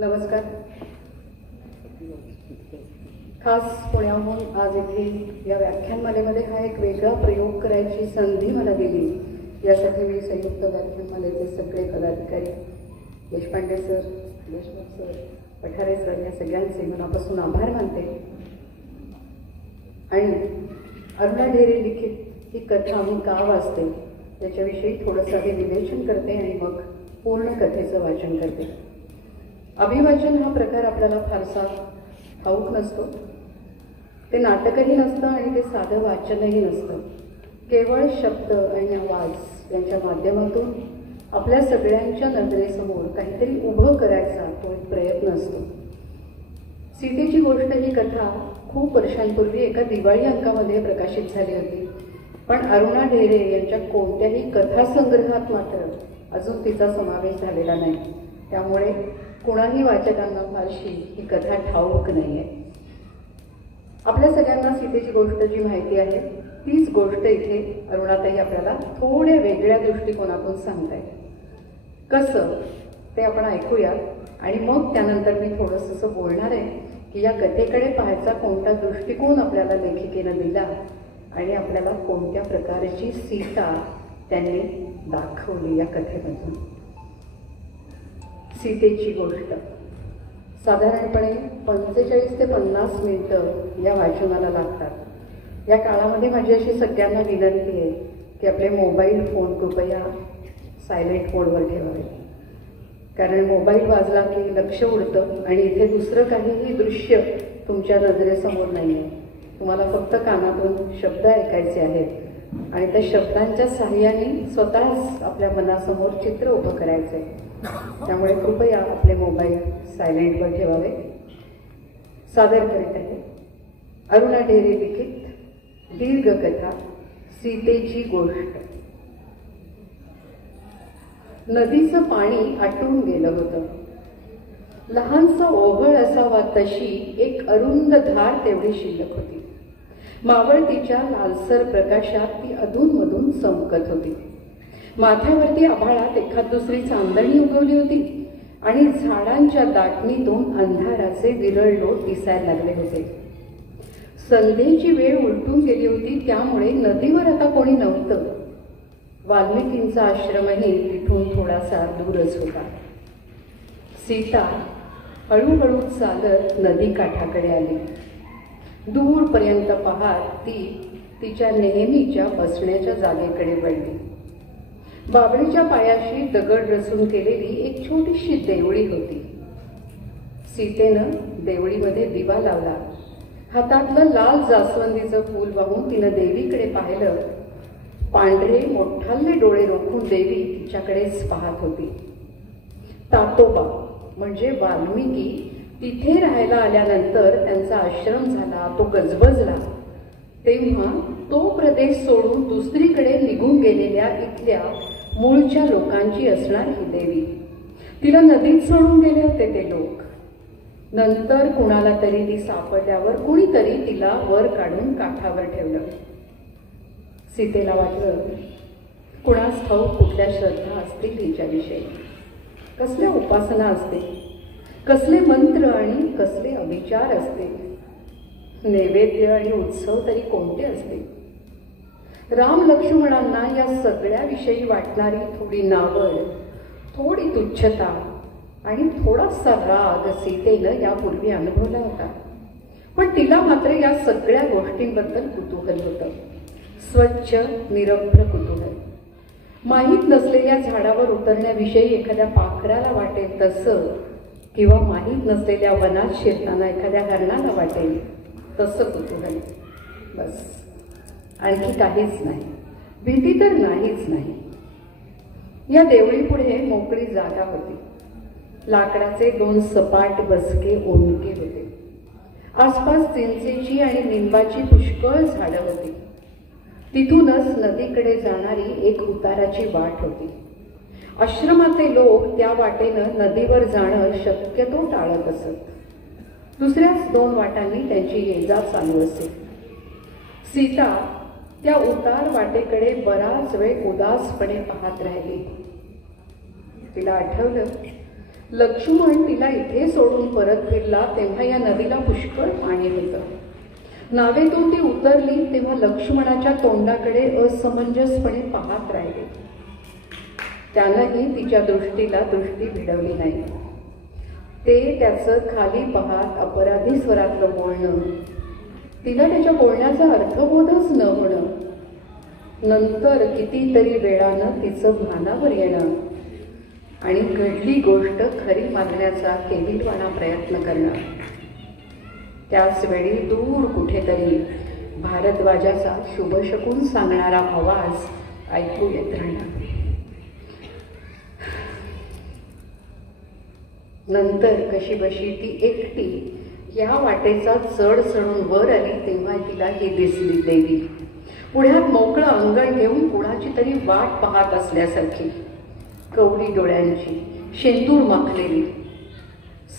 नमस्कार. खास पुण्याहून आज इथे या व्याख्यानमालेमध्ये हा एक वेगळा प्रयोग करायची संधी मला दिली, यासाठी मी संयुक्त व्याख्यानमालेचे सगळे पदाधिकारी Deshpande sir, Deshmukh sir, Pathare sir या सगळ्यांचे मनापासून आभार मानते. आणि अरुणा ढेरे लिखित ही कथा मी का वाचते याच्याविषयी थोडंसं आधी विवेचन करते आणि मग पूर्ण कथेचं वाचन करते. अभिवाचन हा प्रकार आपल्याला फारसा ठाऊक नसतो. ते नाटकही नसतं आणि ते साधं वाचनही नसतं. केवळ शब्द आणि आवाज यांच्या माध्यमातून आपल्या सगळ्यांच्या नजरेसमोर काहीतरी उभं करायचा तो एक प्रयत्न असतो. सीतेची गोष्ट ही कथा खूप वर्षांपूर्वी एका दिवाळी अंकामध्ये प्रकाशित झाली होती, पण अरुणा ढेरे यांच्या कोणत्याही कथासंग्रहात मात्र अजून तिचा समावेश झालेला नाही. त्यामुळे कुणाही वाचकांना फारशी ही कथा ठाऊक नाही आहे. आपल्या सगळ्यांना सीतेची गोष्ट जी माहिती आहे तीच गोष्ट इथे अरुणाताई आपल्याला थोड्या वेगळ्या दृष्टिकोनातून सांगताय. कसं ते आपण ऐकूया आणि मग त्यानंतर मी थोडंसं बोलणार आहे की या कथेकडे पाहायचा कोणता दृष्टिकोन आपल्याला लेखिकेनं दिला आणि आपल्याला कोणत्या प्रकारची सीता त्यांनी दाखवली या कथेमधून. सीतेची गोष्ट साधारणपणे 45 ते 50 मिनिटं या वाचनाला लागतात. या काळामध्ये माझी अशी सगळ्यांना विनंती आहे की आपले मोबाईल फोन कृपया सायलेंट मोडवर ठेवावे, कारण मोबाईल वाजला की लक्ष उडतं आणि इथे दुसरं काहीही दृश्य तुमच्या नजरेसमोर नाही आहे. तुम्हाला फक्त कानातून शब्द ऐकायचे आहेत आणि त्या शब्दांच्या साहाय्याने स्वतःच आपल्या मनासमोर चित्र उभं करायचे. त्यामुळे कृपया आपले मोबाईल सायलेंटवर ठेवावे. सादर करीत आहे अरुणा ढेरे लिखित दीर्घ कथा सीतेची गोष्ट. नदीचं पाणी आटून गेलं होतं. लहानसा ओघळ असावा तशी एक अरुंद धार तेवढी शिल्लक होती. मावळतीच्या लालसर प्रकाशात ती अधूनमधून चमकत होती. माथ्यावरती आभाळात एखाद दुसरी चांदणी उगवली होती आणि झाडांच्या दाटणीतून अंधाराचे विरळ लोट दिसायला लागले होते. संध्येची वेळ उलटून गेली होती, त्यामुळे नदीवर आता कोणी नव्हतं. वाल्मिकींचा आश्रमही तिथून थोडासा दूरच होता. सीता हळूहळू चालत नदी काठाकडे आली. दूरपर्यंत पाहत ती तिच्या नेहमीच्या बसण्याच्या जागेकडे वळली. बाबळीच्या पायाशी दगड रचून केलेली एक छोटीशी देवळी होती. सीतेनं देवळीमध्ये दिवा लावला. हातातलं लाल जास्वंदीचं फूल वाहून तिनं देवीकडे पाहिलं. पांढरे मोठाले डोळे रोखून देवी तिच्याकडेच पाहत होती. तातोबा म्हणजे वाल्मिकी तिथे राहायला आल्यानंतर त्यांचा आश्रम झाला, तो गजबजला, तेव्हा तो प्रदेश सोडून दुसरीकडे निघून गेलेल्या इथल्या मूळच्या लोकांची असणार ही देवी. तिला नदीत सोडून गेले होते ते लोक. नंतर कुणाला तरी ती सापडल्यावर कुणीतरी तिला वर काढून काठावर ठेवलं. सीतेला वाटलं कुणास ठाऊक कुठल्या श्रद्धा असतील हिच्याविषयी, कसल्या उपासना असते, कसले मंत्र आणि कसले अभिचार असते, नैवेद्य आणि उत्सव तरी कोणते असते. राम लक्ष्मणांना या सगळ्याविषयी वाटणारी थोडी नावड, थोडी तुच्छता आणि थोडासा राग सीतेनं यापूर्वी अनुभवला होता. पण तिला मात्र या सगळ्या गोष्टींबद्दल कुतूहल होतं. स्वच्छ निरभ्र कुतूहल. माहीत नसलेल्या झाडावर उतरण्याविषयी एखाद्या पाखराला वाटेल तसं, किंवा माहीत नसलेल्या वनात शिरताना एखाद्या हरणाला वाटेल तसं कुतूहल. बस, आणखी काहीच नाही. भीती तर नाहीच नाही. या देवळीपुढे मोकळी जागा होती. लाकडाचे 2 सपाट बसके ओंडके होते. आसपास चिंचेची आणि लिंबाची पुष्कळ झाडं होती. तिथूनच नदीकडे जाणारी एक उताराची वाट होती. आश्रमाचे लोक त्या वाटेनं नदीवर जाणं शक्यतो टाळत असत. दुसऱ्याच 2 वाटांनी त्यांची ये-जा चालू असे. सीता त्या उतार वाटेकडे बराच वेळ उदासपणे पाहत राहिली. तिला आठवलं लक्ष्मण तिला इथे सोडून परत फिरला तेव्हा या नदीला पुष्कळ पाणी होतं. नावेतून ती उतरली तेव्हा लक्ष्मणाच्या तोंडाकडे असमंजसपणे पाहत राहिले. त्यानंही तिच्या दृष्टीला दृष्टी भिडवली नाही. ते त्याचं खाली पाहत अपराधी स्वरातलं बोलणं, तिला त्याच्या बोलण्याचा अर्थबोधच न होणं, नंतर कितीतरी वेळानं तिचं भानावर येणं आणि घडली गोष्ट खरी मानण्याचा केविलवाणा प्रयत्न करणं. त्याच वेळी दूर कुठेतरी भारद्वाजाचा शुभशकून सांगणारा आवाज ऐकू येत राहिला. नंतर कशीबशी ती एकटी या वाटेचा चढ चढून वर आली तेव्हा तिला ही दिसली देवी. पुढ्यात मोकळं अंगण घेऊन कुणाची तरी वाट पाहत असल्यासारखी, कवडी डोळ्यांची, शेंदूर माखलेली.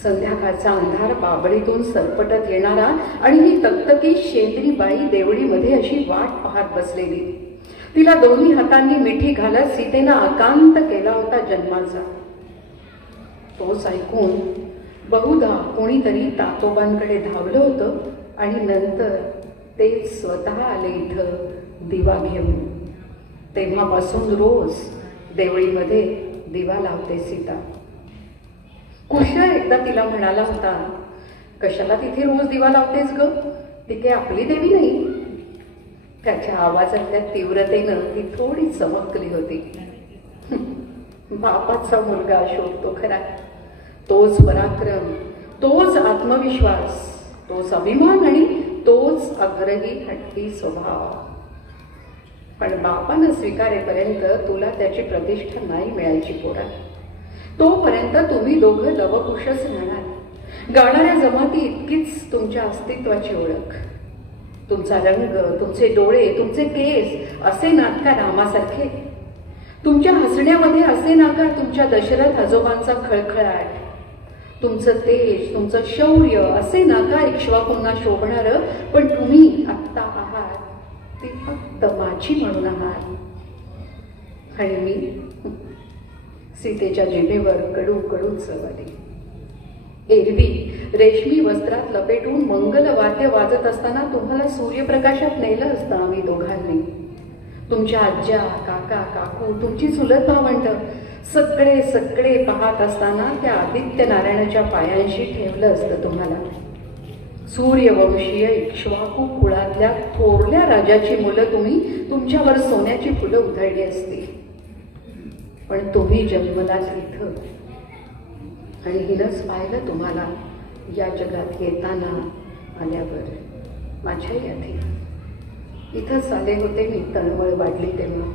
संध्याकाळचा अंधार बाबळीतून सरपटत येणारा आणि ही तकतकी शेंद्री बाई देवळीमध्ये अशी वाट पाहत बसलेली. तिला दोन्ही हातांनी मिठी घालत सीतेनं आकांत केला होता जन्माचा. तोच ऐकून बहुधा कोणीतरी तातोबांकडे धावलं होतं आणि नंतर ते स्वतः आले इथं दिवा घेऊन. तेव्हापासून रोज देवळीमध्ये दिवा लावते सीता. कुशा एकदा तिला म्हणाला होता, कशाला तिथे रोज दिवा लावतेस ग, ती काही आपली देवी नाही. त्याच्या आवाजातल्या तीव्रतेनं ती थोडी चमकली होती. बापाचा मुलगा शोधतो खरा, तोच पराक्रम, तोच आत्मविश्वास, तोच अभिमान आणि तोच आग्रही हट्टी स्वभाव. पण बापानं स्वीकारेपर्यंत तुला त्याची प्रतिष्ठा नाही मिळायची पोरा. तोपर्यंत तुम्ही दोघं लवकुशच राहणार. गाणाऱ्या जमाती इतकीच तुमच्या अस्तित्वाची ओळख. तुमचा रंग, तुमचे डोळे, तुमचे केस असे नात का रामासारखे? तुमच्या हसण्यामध्ये असे नाका तुमच्या दशरथ आजोबांचा खळखळाट? तुमचं तेज, तुमचं शौर्य असे नाका इक्ष्वाकूंना शोभणारं? पण तुम्ही आत्ता आहात ती फक्त माझी म्हणून आहात. आणि मी सीतेच्या जिभेवर कडू कडू चव आली. एरवी रेशमी वस्त्रात लपेटून मंगलवाद्य वाजत असताना तुम्हाला सूर्यप्रकाशात नेलं असतं आम्ही दोघांनी. तुमच्या आज्या, काका, काकू, तुमची चुलत भावंड सगळे सगळे पाहत असताना त्या आदित्य नारायणाच्या पायांशी ठेवलं असतं तुम्हाला. सूर्यवंशीय इक्ष्वाकू कुळातल्या थोरल्या राजाची मुलं तुम्ही तुमच्यावर सोन्याची फुलं उधळली असती. पण तुम्ही जन्मलाच इथं आणि हिनंच पाहिलं तुम्हाला या जगात येताना आल्यावर. माझ्याही आधी इथंच आले होते मी, तळमळ वाढली तेव्हा.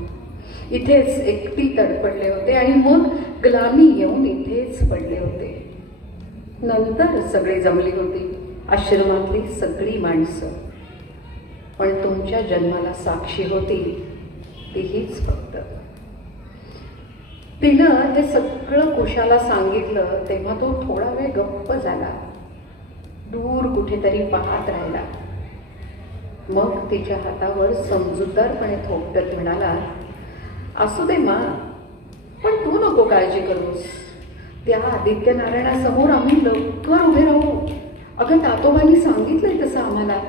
इथेच एकटी तडपडले होते आणि मग ग्लानी येऊन इथेच पडले होते. नंतर सगळे जमली होती, आश्रमातली सगळी माणसं. पण तुमच्या जन्माला साक्षी होती तीच फक्त. तिनं हे सगळं कुशाला सांगितलं तेव्हा तो थोडा वेळ गप्प झाला, दूर कुठेतरी पाहत राहिला. मग तिच्या हातावर समजूतदारपणे थोपटत म्हणाला, असू दे मा, पण तू नको काळजी करूस. त्या आदित्य नारायणासमोर आम्ही लवकर उभे राहू. अगं तातोबांनी सांगितलंय तसं आम्हाला.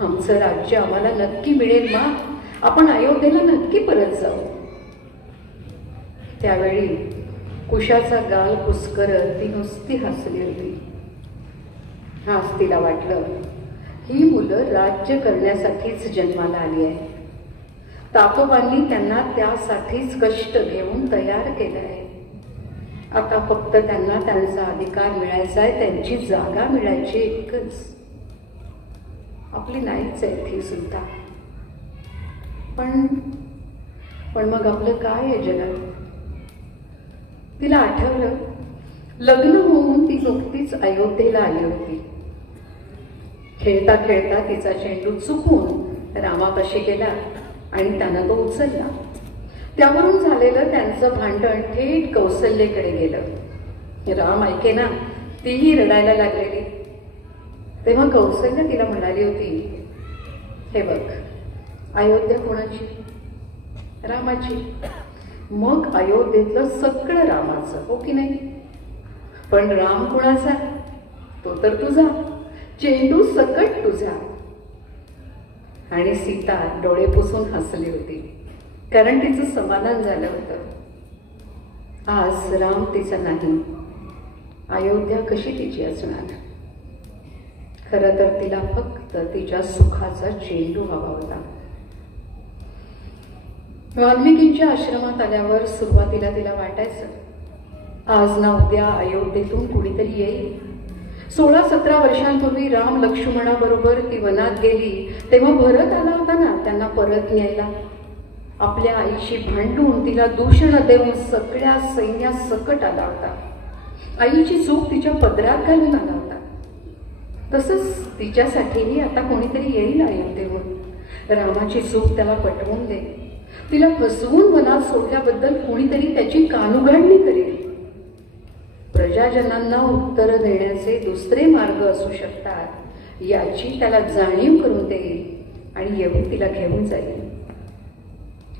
आमचं राज्य आम्हाला नक्की मिळेल मा. आपण अयोध्येला नक्की परत जाऊ. त्यावेळी कुशाचा गाल कुस्करत ती नुसती हसली होती. आज तिला वाटलं ही मुलं राज्य करण्यासाठीच जन्माला आली आहे. तातोबांनी त्यांना त्यासाठीच कष्ट घेऊन तयार केलं आहे. आता फक्त त्यांना त्यांचा अधिकार मिळायचा आहे, त्यांची जागा मिळायची एकच. आपली नाहीच आहे ती सुद्धा. पण मग आपलं काय आहे जगात? तिला आठवलं, लग्न होऊन ती नुकतीच अयोध्येला आली होती. खेळता खेळता तिचा चेंडू चुकून रामापाशी गेला आणि त्यानं तो उचलला. त्यावरून झालेलं त्यांचं भांडण थेट कौसल्येकडे गेलं. राम ऐके ना, तीही रडायला लागलेली. तेव्हा कौसल्य तिला म्हणाली होती, हे बघ, अयोध्या कोणाची? रामाची. मग अयोध्येतलं सगळं रामाचं, हो की नाही? पण राम कुणाचा? तो तर तुझा, चेंडू सकट तुझा. आणि सीता डोळे पुसून हसली होती, कारण तिचं समाधान झालं होतं. आज राम तिचा नाही, अयोध्या कशी तिची असणार? खरं तर तिला फक्त तिच्या सुखाचा चेंडू हवा होता. वाल्मिकींच्या आश्रमात आल्यावर सुरुवातीला तिला वाटायचं आज ना उद्या अयोध्येतून कुणीतरी येईल. 16-17 वर्षांपूर्वी राम लक्ष्मणाबरोबर ती वनात गेली तेव्हा भरत आला होता ना त्यांना परत न्यायला. आपल्या आईशी भांडून तिला दूषण देऊन सगळ्या सैन्यासकट आला होता. आईची चूक तिच्या पदरात घालून आला होता. तसंच तिच्यासाठीही आता कोणीतरी येईल अयोध्येहून. रामाची चूक त्याला पटवून दे. तिला फसवून वनात सोडल्याबद्दल कोणीतरी त्याची कानउघाडणी करेल. प्रजाजनांना उत्तर देण्याचे दुसरे मार्ग असू शकतात याची त्याला जाणीव करून देईल आणि येऊन तिला घेऊन जाईल.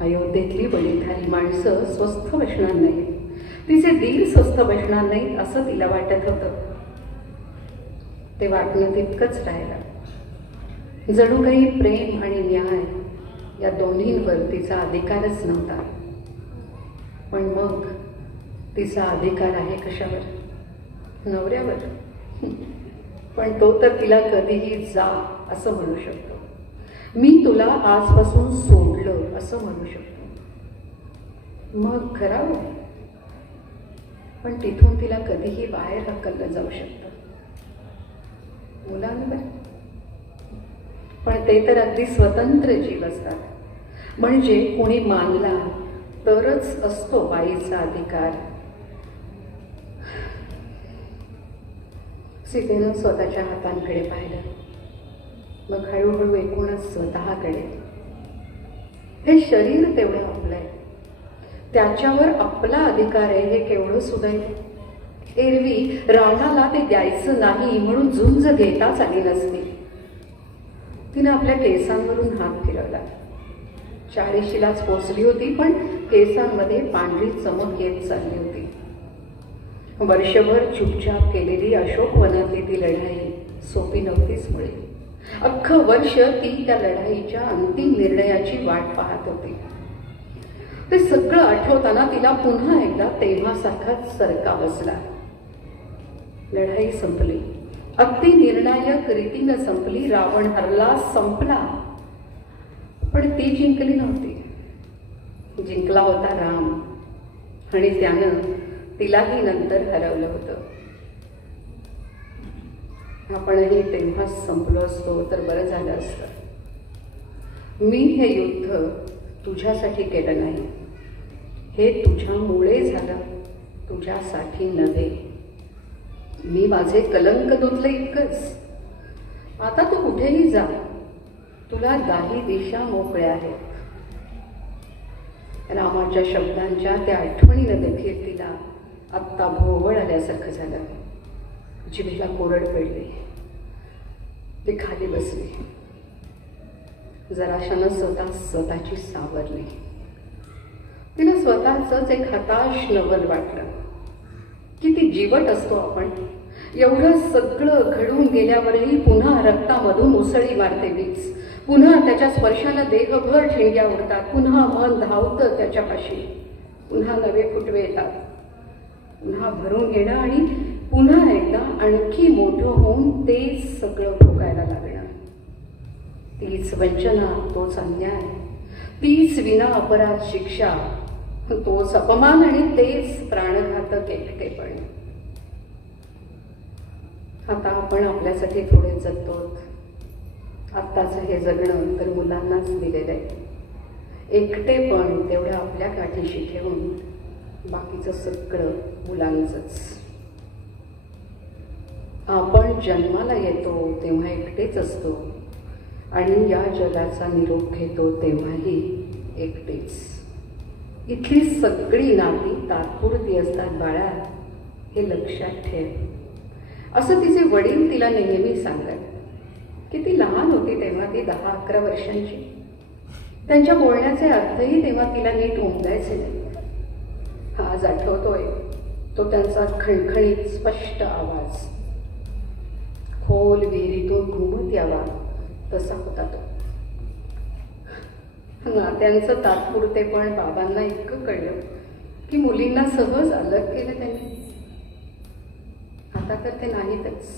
अयोध्येतली वडीलधारी माणसं स्वस्थ बसणार नाहीत, तिचे दीर स्वस्थ बसणार नाहीत असं तिला वाटत होतं. ते वाटणं तितकंच राहिलं. जणू काही प्रेम आणि न्याय या दोन्हींवर तिचा अधिकारच नव्हता. पण मग तिचा अधिकार आहे कशावर? नवऱ्यावर. पण तो तर तिला कधीही जा असं म्हणू शकतो. मी तुला आजपासून सोडलं असं म्हणू शकतो. मग करावं, पण तिथून तिला कधीही बाहेर हकललं जाऊ शकतं. मुलांवर. पण ते तर अगदी स्वतंत्र जीव असतात. म्हणजे कोणी मानला तरच असतो बाईचा अधिकार. सीतेनं स्वतःच्या हातांकडे पाहिलं, मग हळूहळू एकूणच स्वतःकडे. हे शरीर तेवढं आपलं आहे, त्याच्यावर आपला अधिकार आहे हे केवढं सुदैव. एरवी रावणाला ते द्यायचं नाही म्हणून झुंज घेताच आली नसती. तिनं आपल्या केसांवरून हात फिरवला. 40शीलाच पोचली होती, पण केसांमध्ये पांढरी चमक येत चालली होती. वर्षभर चुपचाप केलेली अशोकवनातली ती लढाई सोपी नव्हतीच. मुळे अख्खं वर्ष ती त्या लढाईच्या अंतिम निर्णयाची वाट पाहत होती. ते सगळं आठवताना तिला पुन्हा एकदा तेव्हासारखाच सरका बसला. लढाई संपली, अगदी निर्णायक रीतीनं संपली. रावण हरला, संपला. पण ती जिंकली नव्हती. जिंकला होता राम, आणि त्यानं तिलाही नंतर हरवलं होतं. आपणही तेव्हाच संपलो असतो तर बरं झालं असतं. मी हे युद्ध तुझ्यासाठी केलं नाही, हे तुझ्यामुळे झालं, तुझ्यासाठी नव्हे. मी माझे कलंक धुतले इतकंच. आता तू कुठेही जा, तुला दाही दिशा मोकळ्या आहेत. रामाच्या शब्दांच्या त्या आठवणीनं देखील तिला आत्ता भोवळ आल्यासारखं झालं. जिभेला कोरड पडली. ती खाली बसली. जराशानं स्वतःची सावरली. तिला स्वतःच एक हताश नवल वाटलं. किती जीवट असतो आपण. एवढं सगळं घडून गेल्यावरही पुन्हा रक्तामधून उसळी मारते वीज. पुन्हा त्याच्या स्पर्शाला देहभर ठेंग्या उडतात. पुन्हा मन धावतं त्याच्यापाशी. पुन्हा नवे फुटवे येतात. पुन्हा भरून येणं आणि पुन्हा एकदा आणखी मोठं होऊन तेच सगळं भोगायला लागणं. तीच वंचना, तोच अन्याय, तीच विना अपराध शिक्षा, तोच अपमान आणि तेच प्राणघातक एकटेपण. आता आपण आपल्यासाठी थोडे जगतो. आत्ताचं हे जगणं तर मुलांनाच दिलेलं आहे. एकटेपण तेवढं आपल्या गाठीशी ठेवून बाकीचं सगळं मुलांचंच. आपण जन्माला येतो तेव्हा एकटेच असतो आणि या जगाचा निरोप घेतो तेव्हाही एकटेच. इथली सगळी नाती तात्पुरती असतात बाळा, हे लक्षात ठेव. असं तिचे वडील तिला नेहमी सांगत. किती लहान होती तेव्हा ती, 10-11 वर्षांची. त्यांच्या बोलण्याचे अर्थही तेव्हा तिला नीट उमजायचे नाही. आज आठवतोय तो त्यांचा खणखणीत स्पष्ट आवाज खोल विहिरीतून घुमत यावा तसा होता तो. नात्यांचं तात्पुरतेपण बाबांना इतकं कळलं की मुलींना सहज अलग केलं त्यांनी. आता तर ते नाहीतच.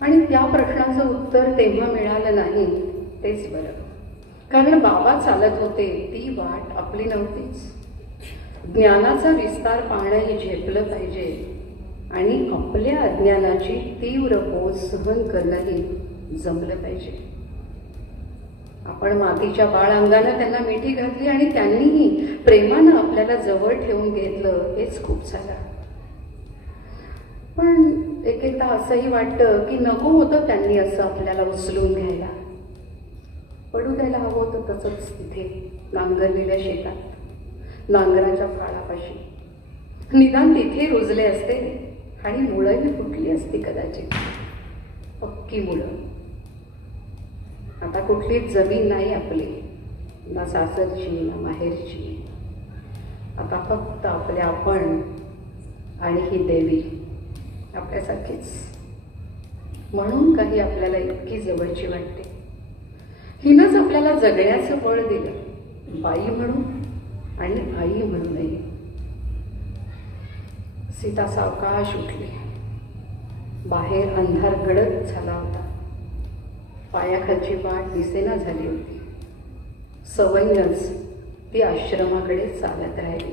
आणि त्या प्रश्नाचं उत्तर तेव्हा मिळालं नाही तेच बरं. कारण बाबा चालत होते ती वाट आपली नव्हतीच. ज्ञानाचा विस्तार पाहणंही झेपलं पाहिजे आणि आपल्या अज्ञानाची तीव्र बोध सहन करणंही जमलं पाहिजे. आपण मातीच्या बाळ अंगानं त्यांना मिठी घातली आणि त्यांनीही प्रेमानं आपल्याला जवळ ठेवून घेतलं हेच खूप झालं. पण एकदा असंही वाटतं की नको होतं त्यांनी असं आपल्याला उचलून घ्यायला. पडू द्यायला हवं होतं तसंच तिथे नांगरलेल्या शेतात नांगराच्या फाळापाशी. निदान तिथे रुजले असते आणि मुळंही फुटली असती कदाचित, पक्की मुळं. आता कुठलीच जमीन नाही आपली, ना सासरची ना माहेरची. आता फक्त आपले आपण आणि ही देवी आपल्यासारखीच. म्हणून काही आपल्याला इतकी जवळची वाटते. हिनंच आपल्याला जगण्याचं बळ दिलं, बाई म्हणून आणि आई म्हणूनही. सीता सावकाश उठली. बाहेर अंधार गडद झाला होता. पायाखालची वाट दिसेना झाली होती. सवयीनच ती आश्रमाकडे चालत राहिली.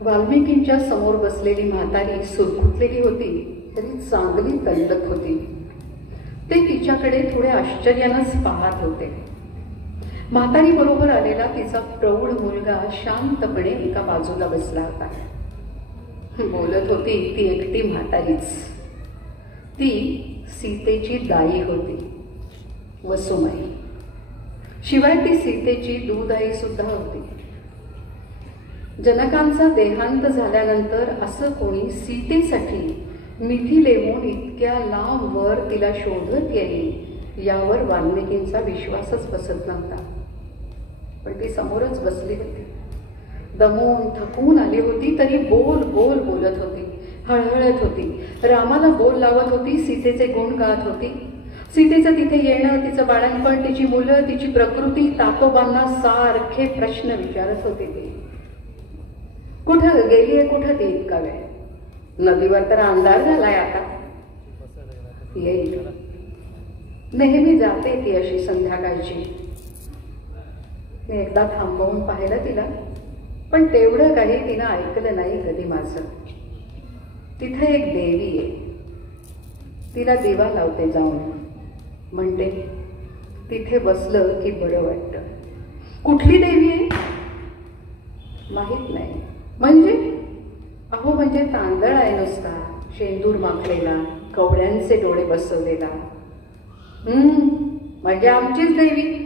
वाल्मिकींच्या समोर बसलेली म्हातारी सुरकुतलेली होती तरी चांगली तल्लख होती. ते तिच्याकडे थोडे आश्चर्यानंच पाहत होते. म्हातारी बरोबर आलेला तिचा प्रौढ मुलगा शांतपणे एका बाजूला बसला होता. बोलत होती ती एकटी म्हातारीच. ती सीतेची दाई होती, वसुमाई. शिवाय ती सीतेची दूध आई सुद्धा होती. जनकांचा देहांत झाल्यानंतर असं कोणी सीतेसाठी मिठी लेवून इतक्या लांब वर तिला शोधत येईल यावर वाल्मिकींचा विश्वासच बसत नव्हता. पण ती समोरच बसली होती. दमून थकून आली होती तरी बोल बोल बोलत होती, हळहळत होती. रामाला बोल लावत होती, सीतेचे गुण गात होती. सीतेचं तिथे येणं, तिचं बाळणपण, तिची मुलं, तिची प्रकृती, तातोबांना सारखे प्रश्न विचारत होते. ते कुठं गेलीये, कुठं ती इतका वेळ? नदीवर तर अंधार झालाय आता, येईल. नेहमी जाते ती अशी संध्याकाळची. मी एकदा थांबवून पाहिलं तिला, पण तेवढं काही तिनं ऐकलं नाही कधी माझं. तिथे एक देवी आहे, तिला दिवा लावते जाऊन. म्हणते तिथे बसलं की बरं वाटतं. कुठली देवी आहे माहित नाही. म्हणजे अहो म्हणजे तांदळ आहे नुसता, शेंदूर माखलेला, कवड्यांचे डोळे बसवलेला. म्हणजे आमचीच देवी.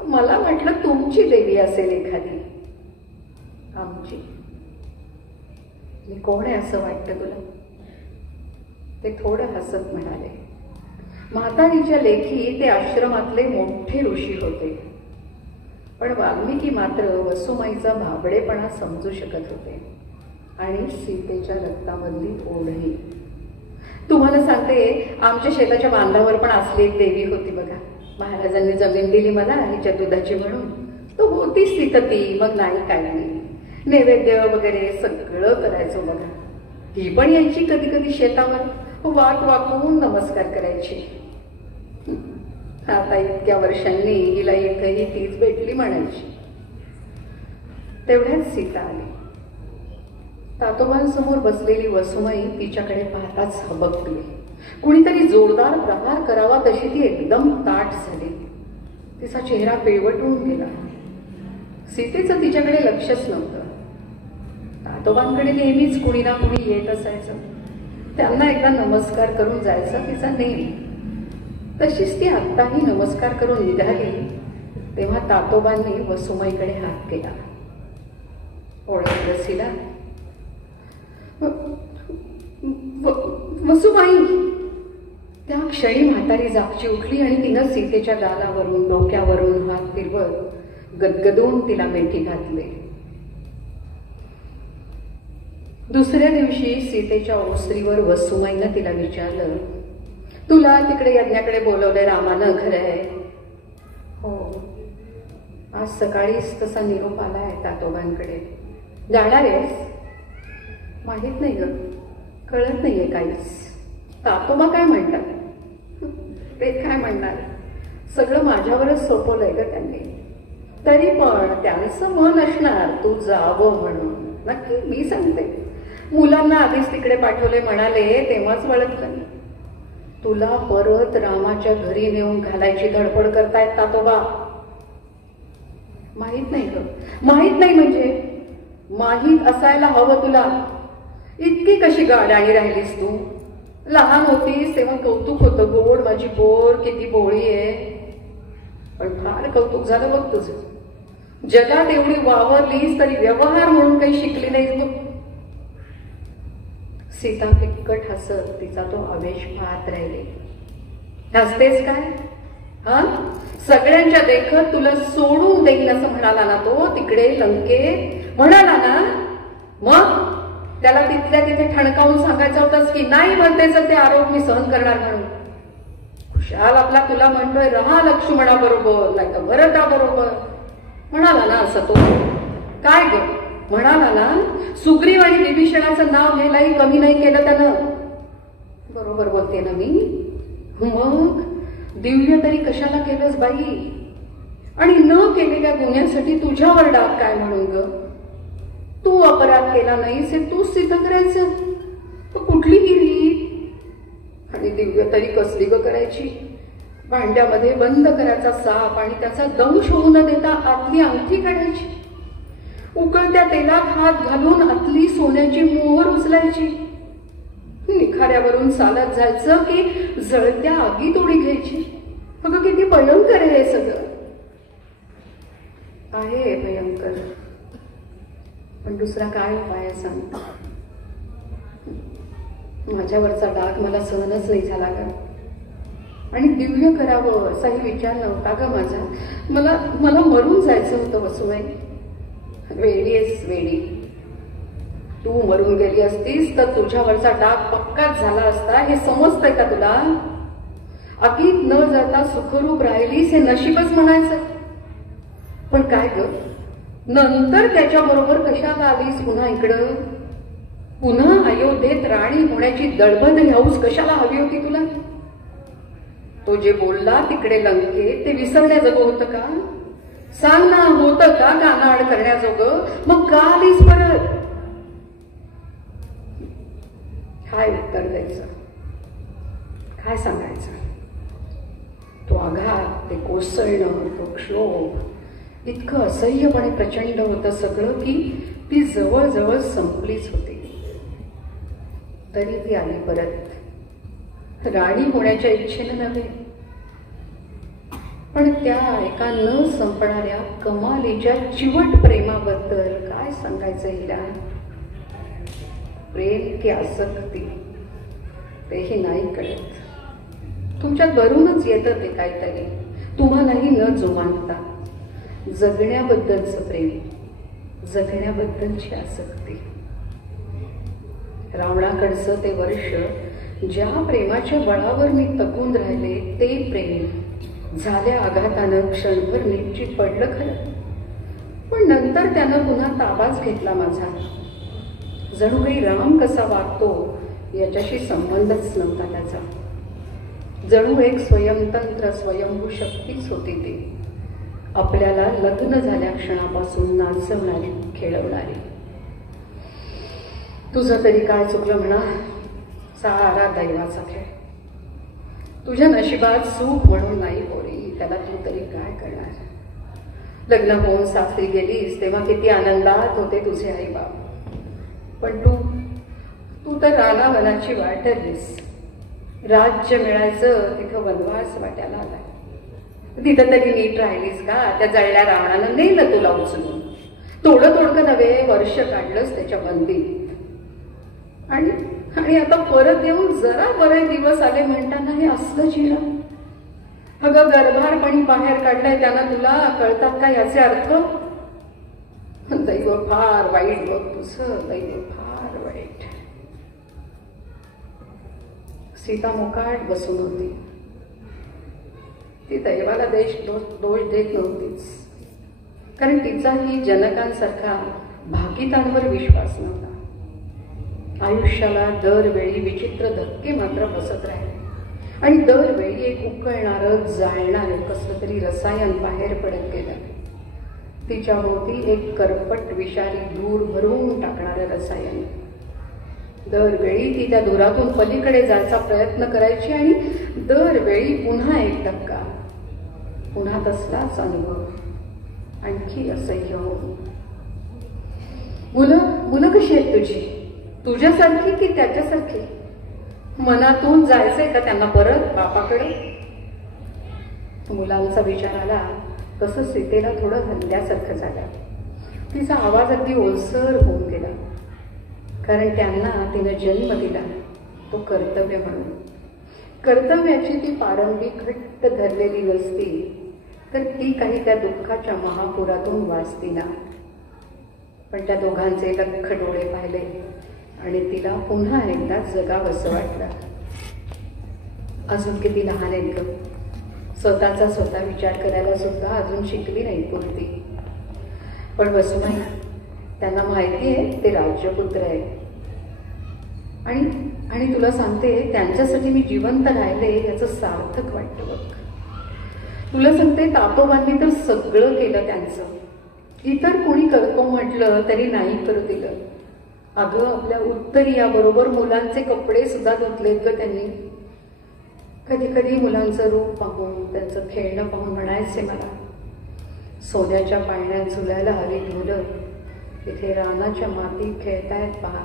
मला वाटलं तुमची देवी असेल एखादी. आमची? मी कोण आहे असं वाटतं तुला? ते थोडं हसत म्हणाले. म्हातारीच्या लेखी ते आश्रमातले मोठे ऋषी होते. पण वाल्मिकी मात्र वसुमाईचा भाबडेपणा समजू शकत होते आणि सीतेच्या रक्तामधली ओढही. तुम्हाला सांगते, आमच्या शेताच्या बांधावर पण असली एक देवी होती बघा. महाराजांनी जमीन दिली मला हिच्या दुधाची म्हणून. तो होतीच तिथं ती, मग नाही काय नाही. नैवेद्य वगैरे सगळं करायचो बघा. ही पण यायची कधी कधी शेतावर, वाट वाकवून नमस्कार करायची. आता इतक्या वर्षांनी हिला इथेही तीच भेटली म्हणायची. तेवढ्यात सीता आली. तातोबांसमोर बसलेली वसुमाई तिच्याकडे पाहताच हबकली. कुणीतरी जोरदार प्रहार करावा तशी ती एकदम ताठ झाली. तिचा चेहरा पिळवटून गेला. सीतेचं तिच्याकडे लक्षच नव्हतं. तातोबांकडे नेहमीच कुणी ना कुणी येत असायचं. त्यांना एकदा नमस्कार करून जायचं तिचा नेम. तशीच ती आत्ताही नमस्कार करून निघाली तेव्हा तातोबांनी वसुमाईकडे हात केला. ओळखलंस हिला? वसुमाई! त्या क्षणी म्हातारी जागची उठली आणि तिनं सीतेच्या गालावरून डोक्यावरून हात फिरवत गदगदून तिला मिठी घातले. दुसऱ्या दिवशी सीतेच्या ओसरीवर वसुमाईनं तिला विचारलं, तुला तिकडे यज्ञाकडे बोलवलंय रामानं, खरं आहे? हो, आज सकाळीच तसा निरोप आलाय तातोबांकडे. जाणार आहेस? माहित नाही ग, कळत नाहीये काहीच. तातोबा काय म्हणतात? ते काय म्हणणार, सगळं माझ्यावरच सोपवलंय ग त्यांनी. तरी पण त्यांचं मन असणार तू जावं म्हणून. नक्की, मी सांगते, मुलांना आधीच तिकडे पाठवले म्हणाले तेव्हाच वळखलं. तुला परत रामाच्या घरी नेऊन घालायची धडपड करतायत तातोबा. माहित नाही ग. माहित नाही म्हणजे माहित असायला हवं तुला. इतकी कशी गाडाणी राहिलीस तू? लहान होतीस तेव्हा कौतुक होतं, गोड माझी पोर किती बोळी आहे. पण फार कौतुक झालं बघ तुझं. जगात एवढी वावरलीस तरी व्यवहार म्हणून काही शिकली नाहीस बघ. सीता फिक्कट हसत तिचा तो आवेश पाहत राहिले. हसतेस काय? हा, सगळ्यांच्या देखत तुला सोडून देईल असं म्हणाला ना तो तिकडे लंकेत, म्हणाला ना. मग त्याला तिथल्या तिथे ठणकावून सांगायचं होतंस की नाही म्हणतेच ते आरोप मी सहन करणार म्हणून. खुशाल आपला तुला म्हणतोय रहा लक्ष्मणा बरोबर, नाही तर भरता बरोबर. म्हणाला ना असं तो. काय ग म्हणाला ना, सुग्रीव आणि विभीषणाचं नाव घ्यायलाही कमी नाही केलं त्यानं. बरोबर बोलते ना मी. मग दिव्य तरी कशाला केलंस बाई? आणि न केलेल्या गुन्ह्यासाठी तुझ्यावर डाग काय म्हणून ग? तू अपराध केला नाहीस हे तूच सिद्ध करायचं. कुठली गिरी? आणि दिव्य तरी कसली ग करायची? भांड्यामध्ये बंद करायचा साप आणि त्याचा दंश होऊ न देता आतली अंगठी काढायची. उकळत्या तेलात हात घालून आतली सोन्याची मोहर उचलायची. निखाऱ्यावरून चालत जायचं की जळत्या आगीत उडी घ्यायची. अगं किती भयंकर आहे हे सगळं. आहे भयंकर, पण दुसरा काय उपाय सांग? माझ्यावरचा डाग मला सहनच नाही झाला का? आणि दिव्य करावं असाही विचार नव्हता का माझा? मला मरून जायचं होतं वसुबाई. वेडी आहेस वेडी. तू मरून गेली असतीस तर तुझ्यावरचा डाग पक्काच झाला असता हे समजतंय का तुला? अगीत न जाता सुखरूप राहिलीस हे नशीबच म्हणायचं. पण काय ग, नंतर त्याच्याबरोबर कशाला आलीस पुन्हा इकडं? पुन्हा अयोध्येत राणी होण्याची दळबद हौस कशाला हवी होती तुला? तो जे बोलला तिकडे लंकेत ते विसरण्याजोगं होतं का? सांग ना, होतं का कानाआड करण्याजोगं? मग का आलीस परत? काय उत्तर द्यायचं? काय सांगायचं? तो आघात, ते कोसळणं, तो क्षोभ इतकं असह्यपणे प्रचंड होतं सगळं की ती जवळजवळ संपलीच होती. तरी ती आली परत, राणी होण्याच्या इच्छेनं नव्हे, पण त्या एका न संपणाऱ्या कमालीच्या चिवट प्रेमाबद्दल. काय सांगायचं हिला? प्रेम की आसक्ती तेही नाही कळत. तुमच्या घरूनच येतं ते काहीतरी, तुम्हालाही न जुमानता. जगण्याबद्दलचं प्रेम, जगण्याबद्दलची आसक्ती. रावणाकडचं ते वर्ष ज्या प्रेमाच्या बळावर मी तकून राहिले ते प्रेम झाल्या आघातानं क्षणभर निश्चित पडलं खरं. पण नंतर त्यानं पुन्हा ताबाच घेतला माझा. जणू काही राम कसा वागतो याच्याशी संबंधच नव्हता त्याचा. जणू एक स्वयंतंत्र स्वयंभू शक्तीच होती ती, आपल्याला लग्न झाल्या क्षणापासून नाचवणारी, खेळवणारी. तुझं तरी काय चुकलं म्हणा, सारा दैवाचा खेळ. तुझ्या नशिबात सुख म्हणून नाही पोरी, त्याला तू तरी काय करणार? लग्न होऊन सासरी गेलीस तेव्हा किती आनंदात होते तुझे आई बाप. पण तू तर रानावनाची वाट धरलीस. राज्य मिळायचं तिथं वनवास वाट्याला आलाय. तिथं तरी नीट राहिलीस का? त्या जळल्या रावणानं नेलं तुला उचलून. थोडं थोडकं नव्हे वर्ष काढलंस त्याच्या बंदीत. आणि आता परत येऊन जरा बरे दिवस आले म्हणताना हे असलं जिरं. अगं गर्भारपणी बाहेर काढलंय त्यानं तुला, कळतात का याचे अर्थ? दैव फार वाईट बघ तुझं, दैव फार फार वाईट. सीता मोकाट बसून होती. ती दैवाला दोष देत नव्हतीच, कारण तिचाही जनकांसारखा भाकितांवर विश्वास नव्हता. आयुष्याला दरवेळी विचित्र धक्के मात्र बसत राहिले आणि दरवेळी एक उकळणारं जाळणारं कसलं तरी रसायन बाहेर पडत गेलं. तिच्या भोवती एक करपट विषारी धूर भरून टाकणारं रसायन. दरवेळी ती त्या धुरातून पलीकडे जायचा प्रयत्न करायची आणि दरवेळी पुन्हा एक धक्का, पुन्हा तसलाच अनुभव, आणखी असह्य होऊन. मुलं कशी आहेत तुझी? तुझ्यासारखी की त्याच्यासारखी? मनातून जायचंय का त्यांना परत बापाकडे? मुलांचा विचार आला तसं सीतेला थोडं हल्ल्यासारखं झालं. तिचा आवाज अगदी ओलसर होऊन गेला, कारण त्यांना तिनं जन्म दिला तो कर्तव्य म्हणून. कर्तव्याची ती पारंबी घट्ट धरलेली नसती तर ती काही त्या दुःखाच्या महापुरातून वाचती ना. पण त्या दोघांचे लख्ख डोळे पाहिले आणि तिला पुन्हा एकदा जगावंसं वाटलं. अजून किती लहान आहेत ग, स्वतःचा स्वतः विचार करायला सुद्धा अजून शिकली नाही पूर्ती. पण वसुमाई, त्यांना माहिती आहे ते राज्यपुत्र आहे आणि तुला सांगते, त्यांच्यासाठी मी जिवंत राहिले याचं सार्थक वाटतं बघ. तुला सांगते, तातोबांनी तर सगळं केलं त्यांचं. इतर कोणी करतो म्हटलं तरी नाही करू दिलं. अगं, आपल्या उत्तरीयाबरोबर मुलांचे कपडे सुद्धा धुतलेत ग त्यांनी. कधी कधी मुलांचं रूप पाहून, त्यांचं खेळणं पाहून म्हणायचे मला, सोन्याच्या पाळण्यात झुलायला हवी मुलं, तिथे रानाच्या मातीत खेळतायत पहा.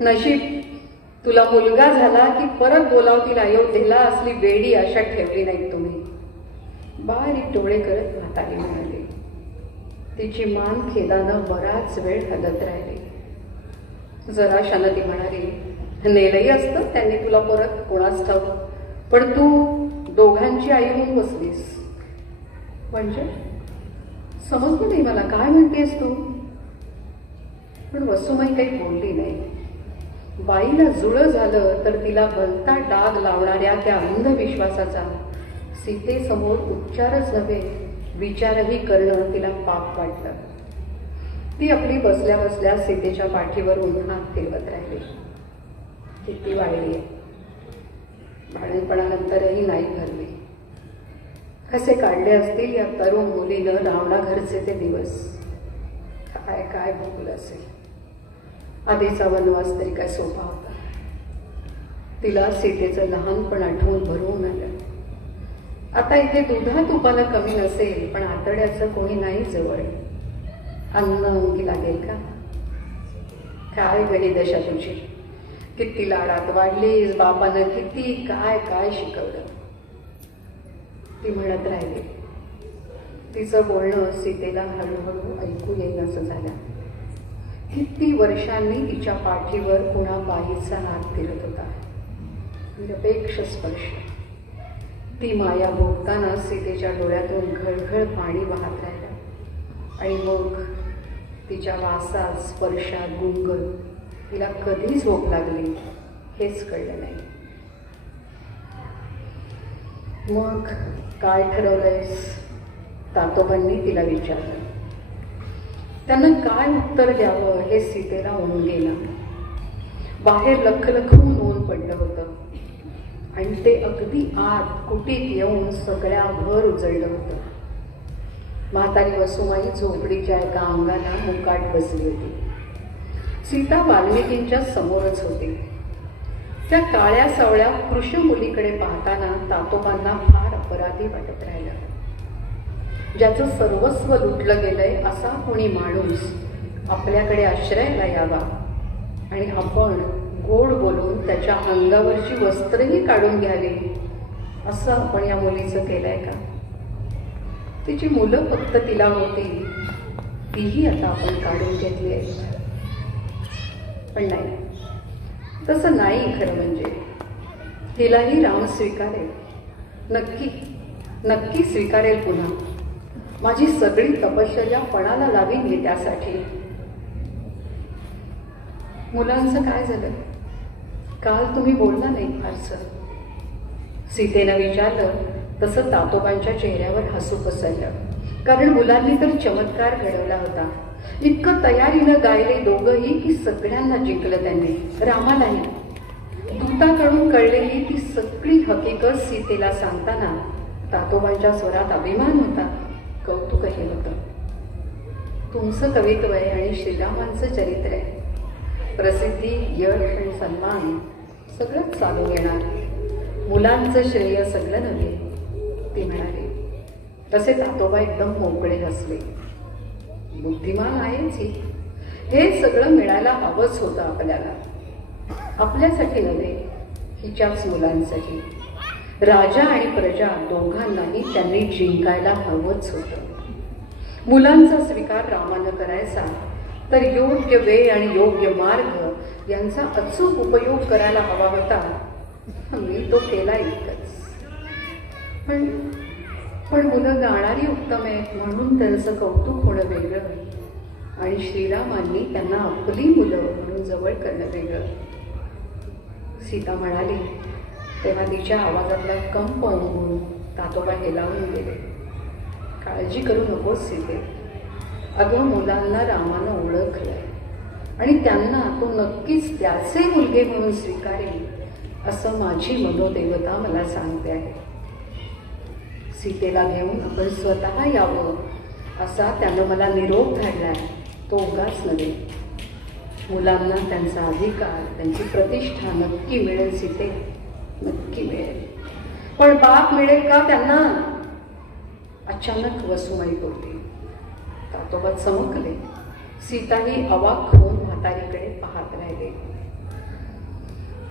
नशीब तुला मुलगा झाला की परत बोलावतील अयोध्येला, असली वेडी आशा ठेवली नाही तुम्ही. बारीक डोळे करत म्हातारी म्हणाली. तिची मान खेदानं बराच वेळ हलत राहिली. जरा शांती म्हणाली, नेलंही असतं त्यांनी तुला परत, कोणाच ठाऊक, पण तू दोघांची आई होऊन बसलीस. म्हणजे समजलं नाही मला, काय म्हणतेस तू? पण वसुमाई काही बोलली नाही. बाईला जुळं झालं तर तिला भलता डाग लावणाऱ्या त्या अंधविश्वासाचा सीतेसमोर उच्चारच नव्हे, विचारही करणं तिला पाप वाटलं. ती आपली बसल्या बसल्या सीतेच्या पाठीवरून हात फिरवत राहिली. किती वाढली आहे, बाळणपणानंतरही नाही भरली. कसे काढले असतील या तरुण मुलीनं रावणाघरचे ते दिवस. काय काय भोगलं असेल. आधीचा वनवास तरी काय सोपा होता. तिला सीतेचं लहानपण आठवून भरवून आलं. आता इथे दुधा तुपाला कमी नसेल, पण आतड्याचं कोणी नाही जवळ. अन्न अंगी लागेल का? काय गणी दशा तुझी, किती लाडात वाढलीस, बापानं किती काय काय शिकवलं. ती म्हणत राहिली. तिचं बोलणं सीतेला हळूहळू ऐकू येईनसं झालं. किती वर्षांनी तिच्या पाठीवर पुन्हा बाईचा हात फिरत होता, निरपेक्ष स्पर्श. ती माया भोगताना सीतेच्या डोळ्यातून घळघळ पाणी वाहत राहिलं आणि मग तिच्या वासात, स्पर्शात गुंगल तिला कधी झोप लागली हेच कळलं नाही. मग काय ठरवलंयस? तातोबांनी तिला विचारलं. त्यांना काय उत्तर द्यावं हे सीतेला ओढून गेलं. बाहेर लखलखून ऊन पडलं होतं आणि ते अगदी आत कुटीत येऊन सगळ्या भर उजळलं होतं. म्हातारी वसुमाई झोपडीच्या एका अंगाला मुकाट बसली होती. सीता वाल्मिकींच्या समोरच होती. त्या काळ्या सावळ्या कृष्ण मुलीकडे पाहताना तातोबांना फार अपराधी वाटत राहिलं. ज्याचं सर्वस्व लुटलं गेलंय असा कोणी माणूस आपल्याकडे आश्रयाला यावा आणि आपण गोड बोलून त्याच्या अंगावरची वस्त्रही काढून घ्यावी, असं आपण या मुलीचं केलंय का? तिची मुलं फक्त तिला होती, तीही आता आपण काढून घेतली आहे. पण नाही, तसं नाही. खरं म्हणजे तिलाही राम स्वीकारेल, नक्की नक्की स्वीकारेल. पुन्हा माझी सगळी तपश्चर्या पणाला लावीन मी त्यासाठी. मुलांचं काय झालं? काल तुम्ही बोलला नाही फारसं. सीतेनं विचारलं तसं तातोबांच्या चेहऱ्यावर हसू पसरलं. कारण मुलांनी तर चमत्कार घडवला होता. इतकं तयारीनं गायले दोघंही की सगळ्यांना जिंकलं त्यांनी, रामालाही. दूताकडून कळलेली ती सगळी हकीकत सीतेला सांगताना तातोबांच्या स्वरात अभिमान होता, कौतुकही होतं. तुमचं कवित्व आहे आणि श्रीरामांचं चरित्र आहे. प्रसिद्धी, यश आणि सन्मान सगळंच चालू येणार. मुलांचं श्रेय सगळं नव्हे, ती म्हणाली. तसे तातोबा एकदम मोकळे हसले. बुद्धिमान आहेच ही. हे सगळं मिळायला हवंच होतं आपल्याला. आपल्यासाठी नव्हे, हिच्याच मुलांसाठी. राजा आणि प्रजा दोघांनाही त्यांनी जिंकायला हवंच होतं. मुलांचा स्वीकार रामानं करायचा तर योग्य वेळ आणि योग्य मार्ग यांचा अचूक उपयोग करायला हवा होता. मी तो केला इतकंच. पण मुलं गाणारी उत्तम आहेत म्हणून त्यांचं कौतुक होणं वेगळं आणि श्रीरामांनी त्यांना आपली मुलं म्हणून जवळ करणं वेगळं. सीता म्हणाली तेव्हा तिच्या आवाजातला कंप ओढून तातोबा हेलावून गेले. काळजी करू नकोस सीते. अगं, मुलांना रामानं ओळखलंय आणि त्यांना तो नक्कीच त्याचे मुलगे म्हणून स्वीकारेल असं माझी मनोदेवता मला सांगते आहे. सीतेला घेऊन आपण स्वतः यावं असा त्यानं मला निरोप धाडलाय. तो उगाच नव्हे. मुलांना त्यांचा अधिकार, त्यांची प्रतिष्ठा नक्की मिळेल सीते, नक्की मिळेल. पण बाप मिळेल का त्यांना? अचानक वसुमाई बोलली. तातोबा चमकले. सीताही अवाक होऊन म्हातारीकडे पाहत राहिले.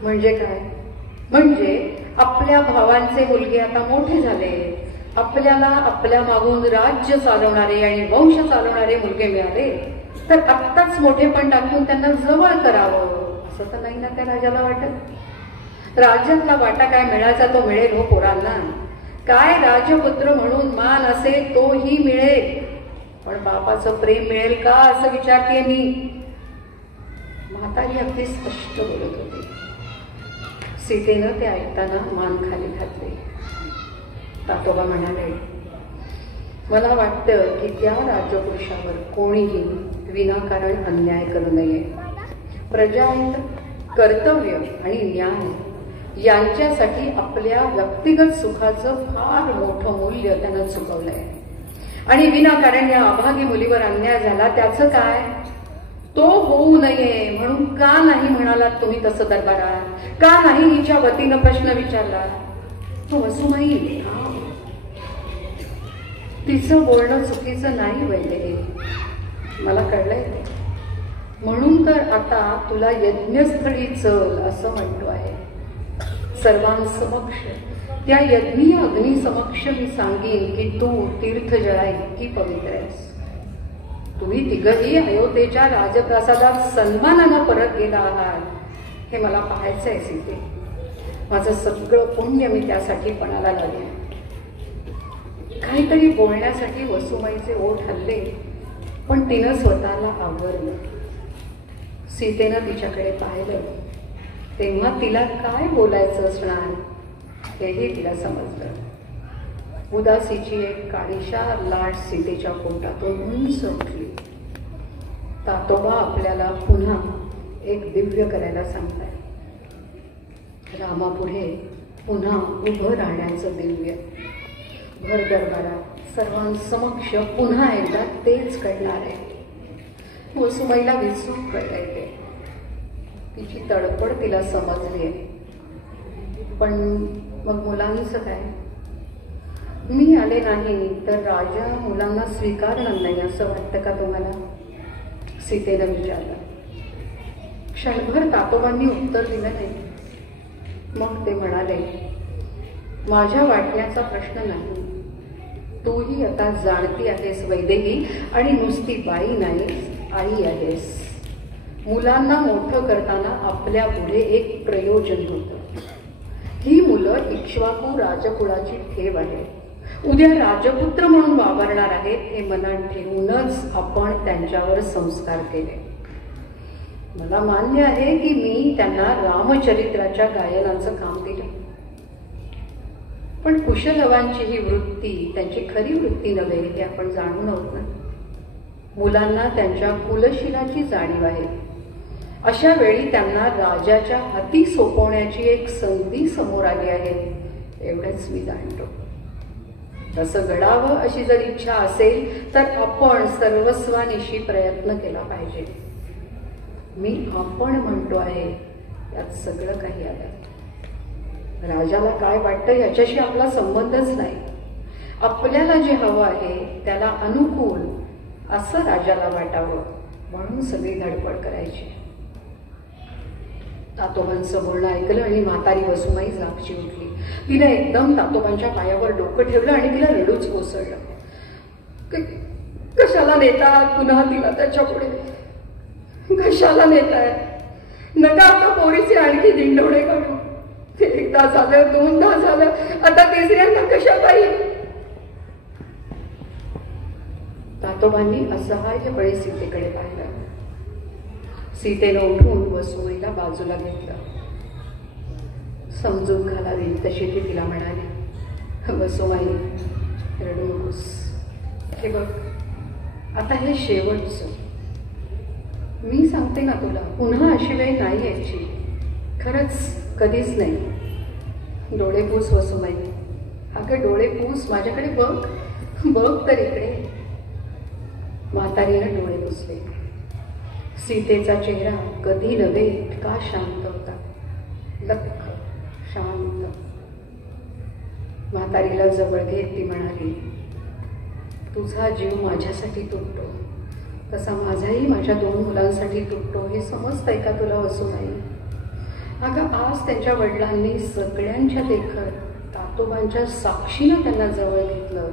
म्हणजे काय? म्हणजे आपल्या भावांचे मुलगे आता मोठे झाले. आपल्याला आपल्या मागून राज्य चालवणारे आणि वंश चालवणारे मुलगे मिळाले तर आत्ताच मोठेपण दाखवून त्यांना जवळ करावं असं तर नाही ना त्या राजाला वाटत. राज्यातला वाटा काय मिळायचा तो मिळेल हो पोरांना. काय राजपुत्र म्हणून मान असेल तोही मिळेल. पण बापाचं प्रेम मिळेल का असं विचारतेय मी. म्हातारी अगदी स्पष्ट बोलत होती. सीतेनं ते ऐकताना मान खाली घातले. तातोबा म्हणाले, मला वाटतं की त्या राजपुरुषावर कोणीही विनाकारण अन्याय करू नये. प्रजाहित, कर्तव्य आणि न्याय यांच्यासाठी आपल्या व्यक्तिगत सुखाचं फार मोठं मूल्य त्यानं चुकवलंय आणि विनाकारण या अभागी मुलीवर अन्याय झाला त्याचं काय? तो होऊ नये म्हणून का नाही म्हणालात तुम्ही तसं दरबारात? का नाही हिच्या वतीनं प्रश्न विचारला? तो वसुमाई, तिचं बोलणं चुकीचं नाही वैद्य, मला कळलंय. म्हणून तर आता तुला यज्ञस्थळी चल असं म्हणतो आहे. सर्वांसमक्ष त्या यज्ञीय अग्निसमक्ष मी सांगेन की तू तीर्थजळा इतकी पवित्र आहेस. तुम्ही तिघही अयोध्येच्या राजप्रासादात सन्मानानं परत गेला आहात हे मला पाहायचंय सीते. माझं सगळं पुण्य मी त्यासाठी पणाला लागेल. काहीतरी बोलण्यासाठी वसुमाईचे ओठ हल्ले पण तिनं स्वतःला आवरलं. सीतेनं तिच्याकडे पाहिलं तेव्हा तिला काय बोलायचं असणार हेही तिला समजलं. उदासीची एक काळीशा लाट सीतेच्या पोटातून उंच उठली. तातोबा आपल्याला पुन्हा एक दिव्य करायला सांगताय. रामापुढे पुन्हा उभं राहण्याचं दिव्य. भर दरबारात सर्वांसमक्ष पुन्हा एकदा तेच घडणार आहे. वसुमाईला विचूक कळलंय ते. तिची तडफड तिला समजली आहे. पण मग मुलांचं काय? मी आले नाही तर राजा मुलांना स्वीकारणार नाही असं वाटतं का तुम्हाला? सीतेनं विचारलं. क्षणभर तातोबांनी उत्तर दिलं नाही. मग ते म्हणाले, माझ्या वाटण्याचा प्रश्न नाही. तूही आता जाणती आहेस वैदेही आणि नुसती बाई नाहीस, आई आहेस. मुलांना मोठं करताना आपल्या पुढे एक प्रयोजन होतं. ही मुलं इक्ष्वाकू राजकुळाची ठेव आहे. उद्या राजपुत्र म्हणून वावरणार आहेत हे मनात ठेवूनच आपण त्यांच्यावर संस्कार केले. मला मान्य आहे की मी त्यांना रामचरित्राच्या गायनाचं काम दिलं, पण कुशलवांची ही वृत्ती त्यांची खरी वृत्ती नव्हे हे आपण जाणून आहोत ना. मुलांना त्यांच्या कुलशिलाची जाणीव आहे. अशा वेळी त्यांना राजाच्या हाती सोपवण्याची एक संधी समोर आली आहे, एवढंच मी जाणतो. तसं घडावं अशी जर इच्छा असेल तर आपण सर्वस्वानिशी प्रयत्न केला पाहिजे. मी आपण म्हणतो आहे, यात सगळं काही आलं. राजाला काय वाटतं याच्याशी आपला संबंधच नाही. आपल्याला जे हवं आहे त्याला अनुकूल असं राजाला वाटावं म्हणून सगळी धडपड करायची. तातोबांचं बोलणं ऐकलं आणि म्हातारी वसुमाई जागची उठली. तिने एकदम तातोबांच्या पायावर डोकं ठेवलं आणि तिला रडूच कोसळलं. कशाला नेतात पुन्हा तिला त्याच्या पुढे? कशाला नेताय? नका आता पोरीचे आणखी दिंडोळे काढू. ते एकदा झालं, दोनदा झालं, आता तिसऱ्यांदा कशा पाहिजे? तातोबांनी असहाय्यपणे सीतेकडे पाहिलं. सीतेनं उठून वसुमाईला बाजूला घेतलं. समजून घालावी तशी ती तिला म्हणाली, वसुमाई रडू नकोस. हे बघ, आता हे शेवटचं. मी सांगते ना तुला, पुन्हा अशी वेळ नाही यायची. खरंच कधीच नाही. डोळे पूस वसुमाई. अगं डोळे पूस, माझ्याकडे बघ, बघ तर इकडे. म्हातारीनं डोळे पुसले. सीतेचा चेहरा कधी नव्हे इतका शांत होता, लख्ख शांत. म्हातारीला जवळ घेत ती म्हणाली, तुझा जीव माझ्यासाठी तुटतो तसा माझाही माझ्या 2 मुलांसाठी तुटतो, हे समजतंय का तुला वसुमाई? अगं आज त्यांच्या वडिलांनी सगळ्यांच्या देखत तातोबांच्या साक्षीनं त्यांना जवळ घेतलं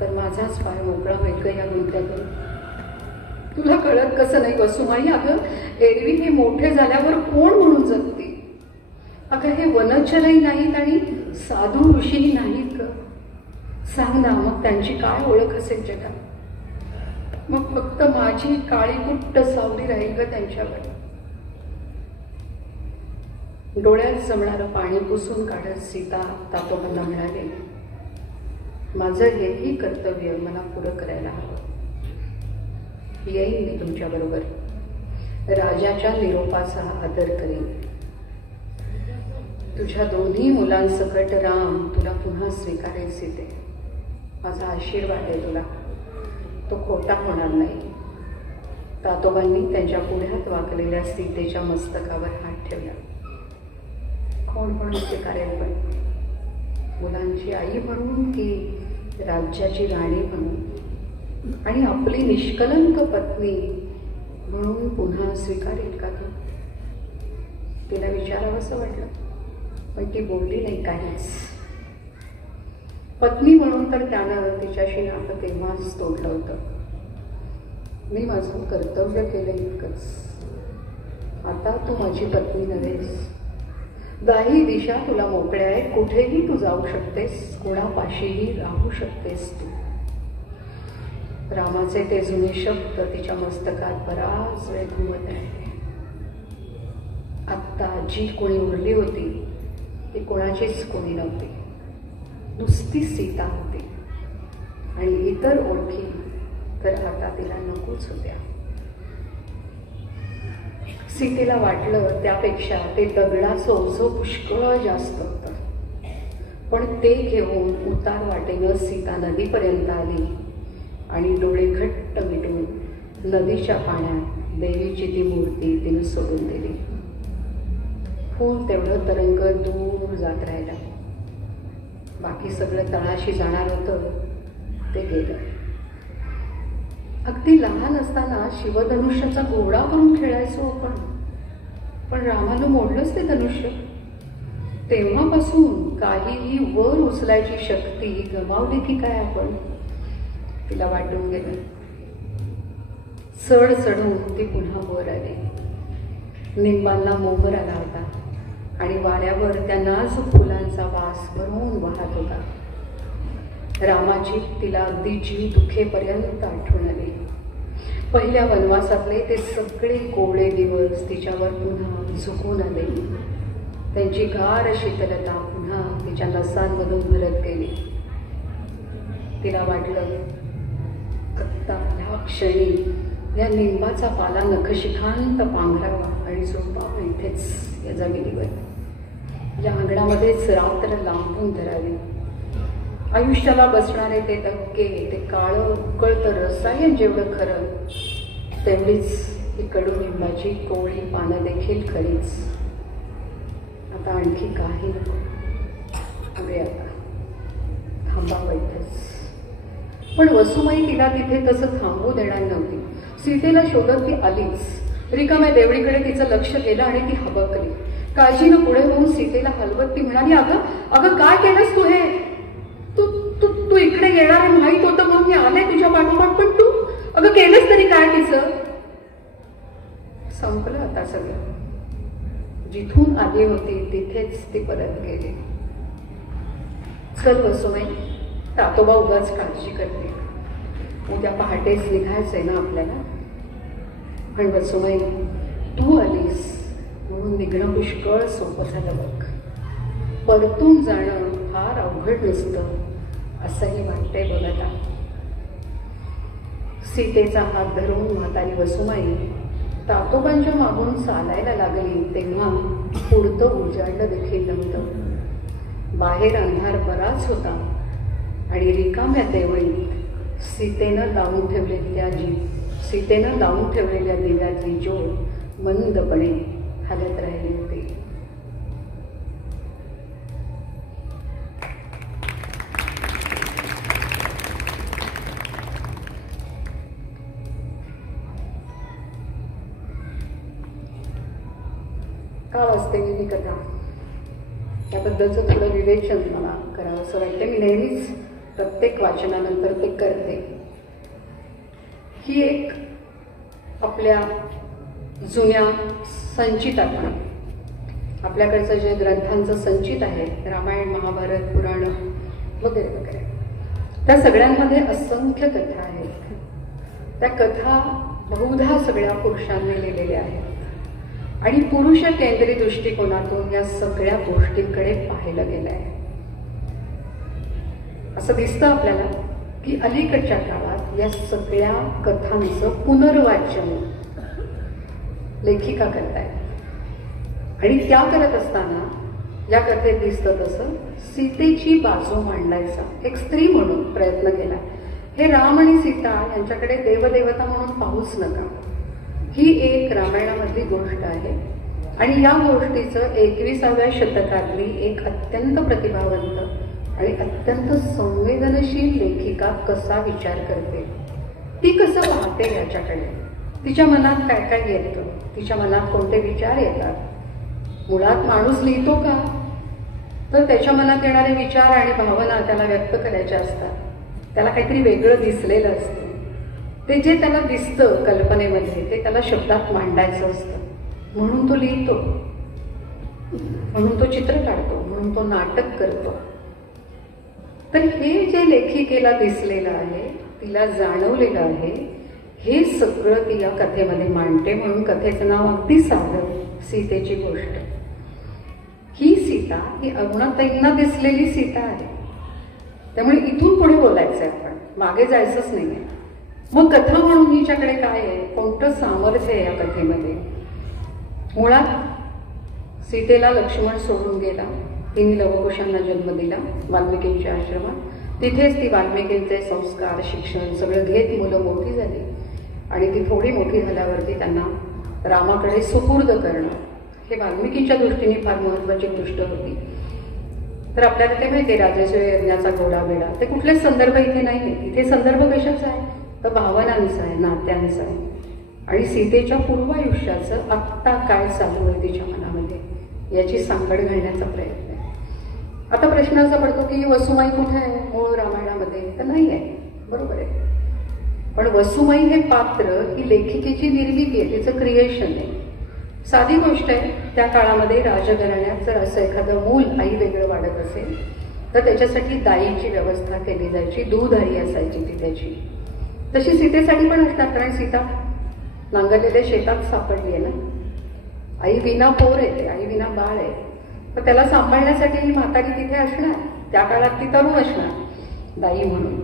तर माझाच पाय मोकळा होईल का या गुंत्यातून? तुला कळत कसं नाही वसुमाई? अगं एरवी हे मोठे झाल्यावर कोण म्हणून जगतील? अगं हे वनचरही नाहीत आणि साधू ऋषीही नाहीत ग. सांग ना, मग त्यांची काय ओळख असेल जगात? मग फक्त माझी काळी कुट्ट सावली राहील ग त्यांच्यावर. डोळ्यात जमणारं पाणी पुसून काढत सीता तातोबांना म्हणाले, माझं हेही कर्तव्य मला पुरं करायला हवं. येईन मी तुमच्या बरोबर. राजाच्या निरोपाचा आदर करेन. तुझ्या 2ही मुलांसकट राम तुला पुन्हा स्वीकारेल सीते. माझा आशीर्वाद आहे तुला, तो खोटा होणार नाही. तातोबांनी त्यांच्या पुढ्यात वाकलेल्या सीतेच्या मस्तकावर हात ठेवला. कोण म्हणून स्वीकारेल? पण मुलांची आई म्हणून की राज्याची राणी म्हणून आणि आपली निष्कलंक पत्नी म्हणून पुन्हा स्वीकारेल का तू? तिला विचारावंसं वाटलं, पण ती बोलली नाही काहीच. पत्नी म्हणून तर त्यानं तिच्याशी नातं तेव्हाच तोडलं होतं. मी माझं कर्तव्य केलं इतकंच. आता तू माझी पत्नी नव्हेस. 10ही दिशा तुला मोकळ्या आहेत. कुठेही तू जाऊ शकतेस, कोणापाशीही राहू शकतेस तू. रामाचे ते जुने शब्द तिच्या मस्तकात बराच वेळ घुमत आहे. आत्ता जी कोणी उरली होती ती कोणाचीच कोणी नव्हती, नुसती सीता होती. आणि इतर ओळखी तर आता तिला नकोच होत्या. सीतेला वाटलं त्यापेक्षा ते दगडाचं ओझं पुष्कळ जास्त होतं. पण ते घेऊन उतार वाटेनं सीता नदीपर्यंत आली आणि डोळे घट्ट मिटून नदीच्या पाण्यात देवीची ती मूर्ती तिनं सोडून दिली. फूल तेवढं तरंग दूर जात राहिला. बाकी सगळं तळाशी जाणार होतं ते गेलं. अगदी लहान असताना शिवधनुष्याचा घोडा करून खेळायचो आपण, पण रामानं मोडलंच ते धनुष्य. तेव्हापासून काहीही वर उचलायची शक्ती गमावली की काय आपण? तिला वाटून गेलं. चढ चढून ती पुन्हा वर आली. निंबांना मोहर आला होता आणि वाऱ्यावर त्या नाजूक फुलांचा वास भरून वाहत होता. रामाची तिला अगदी जीव दुखेपर्यंत आठवण आली. पहिल्या वनवासातले ते सगळे कोवळे दिवस तिच्यावर पुन्हा झुकून आले. त्यांची गार शीतलता पुन्हा तिच्या नसांमधून भरत गेली. तिला वाटलं आत्ता ह्या क्षणी या लिंबाचा पाला नखशिखांत पांघरावा आणि झोपावं इथेच या जमिनीवर. या अंगणामध्येच रात्र लांबून धरावी. आयुष्याला बसणारे ते धक्के, ते काळं उकळतं रसायन जेवढं खरं, तेवढीच ही कडुलिंबाची कोवळी पानं देखील खरीच. आता आणखी काही नको. पुढे आता थांबावं इथेच. पण वसुमाई तिला तिथे तसं थांबू देणार नव्हती. सीतेला शोधत ती आलीच. रिकाम्या देवळीकडे तिचं लक्ष गेलं आणि ती हबकली. काळजीनं पुढे होऊन सीतेला हलवत ती म्हणाली, अगं अगं काय केलंस तू हे? तू तू तू इकडे येणार आहे माहीत होतं म्हणून मी आले तुझ्या पाठोपाठ, पण तू अगं केलंस तरी काय तिचं? संपलं आता सगळं. जिथून आली होती तिथेच ती परत गेली. चल वसुमाई, तातोबा उगाच काळजी करते. उद्या पहाटेच निघायचंय ना आपल्याला. पण वसुमाई, तू आलीस म्हणून निघणं पुष्कळ सोपं झालं बघ. परतून जाणं फार अवघड नसतं असंही वाटतंय बघ आता. सीतेचा हात धरून म्हातारी वसुमाई तातोबांच्या मागून चालायला लागली तेव्हा पुढतं उजाडलं देखील नव्हतं. बाहेर अंधार बराच होता आणि रिकाम्या देवळीत सीतेनं लावून ठेवलेल्या दिव्यातली ज्योत मंदपणे हालत राहिली होती. का वाचते मी ही कथा? त्याबद्दलचं थोडं विवेचन मला करावं असं वाटतं. मी नेहमीच प्रत्येक वाचनानंतर ते करते. ही एक आपल्या जुन्या संचितातून, आपल्याकडचं जे ग्रंथांचं संचित आहे, रामायण, महाभारत, पुराण वगैरे वगैरे, त्या सगळ्यांमध्ये असंख्य कथा आहेत. त्या कथा बहुधा सगळ्या पुरुषांनी लिहिलेल्या आहेत आणि पुरुष केंद्रित दृष्टिकोनातून या सगळ्या गोष्टींकडे पाहिलं गेलं आहे. असं दिसतं आपल्याला की अलीकडच्या काळात या सगळ्या कथांचं पुनर्वाचन लेखिका करतायत आणि त्या करत असताना या कथेत दिसतं तसं सीतेची बाजू मांडायचा एक स्त्री म्हणून प्रयत्न केला. हे राम आणि सीता यांच्याकडे देवदेवता म्हणून पाहूच नका. ही एक रामायणामधली गोष्ट आहे आणि या गोष्टीचं 21व्या शतकातली एक अत्यंत प्रतिभावंत आणि अत्यंत संवेदनशील लेखिका कसा विचार करते, ती कसं पाहते याच्याकडे, तिच्या मनात काय काय येतं, तिच्या मनात कोणते विचार येतात. मुळात माणूस लिहितो का, तर त्याच्या मनात येणारे विचार आणि भावना त्याला व्यक्त करायच्या असतात. त्याला काहीतरी वेगळं दिसलेलं असतं. ते जे त्याला दिसतं कल्पनेमध्ये ते त्याला शब्दात मांडायचं असतं. म्हणून तो लिहितो, म्हणून तो चित्र काढतो, म्हणून तो नाटक करतो. तर हे जे लेखिकेला दिसलेलं आहे, तिला जाणवलेलं आहे, हे सगळं ती या कथेमध्ये मांडते. म्हणून कथेचं नाव अगदी साधं, सीतेची गोष्ट. ही सीता ही अरुणाताईंना दिसलेली सीता आहे. त्यामुळे इथून पुढे बोलायचंय, आपण मागे जायचंच नाहीये. मग कथा म्हणून हिच्याकडे काय आहे, कोणतं सामर्थ्य आहे या कथेमध्ये? मुळात सीतेला लक्ष्मण सोडून गेला. तिने लवकुशांना जन्म दिला वाल्मिकींच्या आश्रमात. तिथेच ती वाल्मिकींचे संस्कार, शिक्षण सगळं घेत मुलं मोठी झाली आणि ती थोडी मोठी झाल्यावरती त्यांना रामाकडे सुपूर्द करणं हे वाल्मिकींच्या दृष्टीने फार महत्वाची गोष्ट होती. तर आपल्याला ते माहिती आहे, राजेश्वर यज्ञाचा घोडा बेडा, ते कुठलेच संदर्भ इथे नाही आहे. इथे संदर्भ कशाचा आहे, तर भावनांचा आहे, नात्यांचा आहे. आणि सीतेच्या पूर्वायुष्याचं आत्ता काय चालू आहे तिच्या मनामध्ये याची सांगड घालण्याचा प्रयत्न आहे. आता प्रश्न असा पडतो की वसुमाई कुठे आहे मूळ रामायणामध्ये, तर नाही आहे, बरोबर आहे. पण वसुमाई हे पात्र ही लेखिकेची निर्मिती आहे, तिचं क्रिएशन आहे. साधी गोष्ट आहे, त्या काळामध्ये राजघराण्यात जर असं एखादं मूल आई वेगळं वाढत असेल तर त्याच्यासाठी दाईची व्यवस्था केली जायची, दूध आई असायची ती त्याची. तशी सीतेसाठी पण असतात, कारण सीता नांगरलेल्या शेतात सापडली आहे ना. आई विना पोर येते, आई विना बाळ आहे, पण त्याला सांभाळण्यासाठी ही म्हातारी तिथे असणार. त्या काळात ती तरुण असणार दाई म्हणून.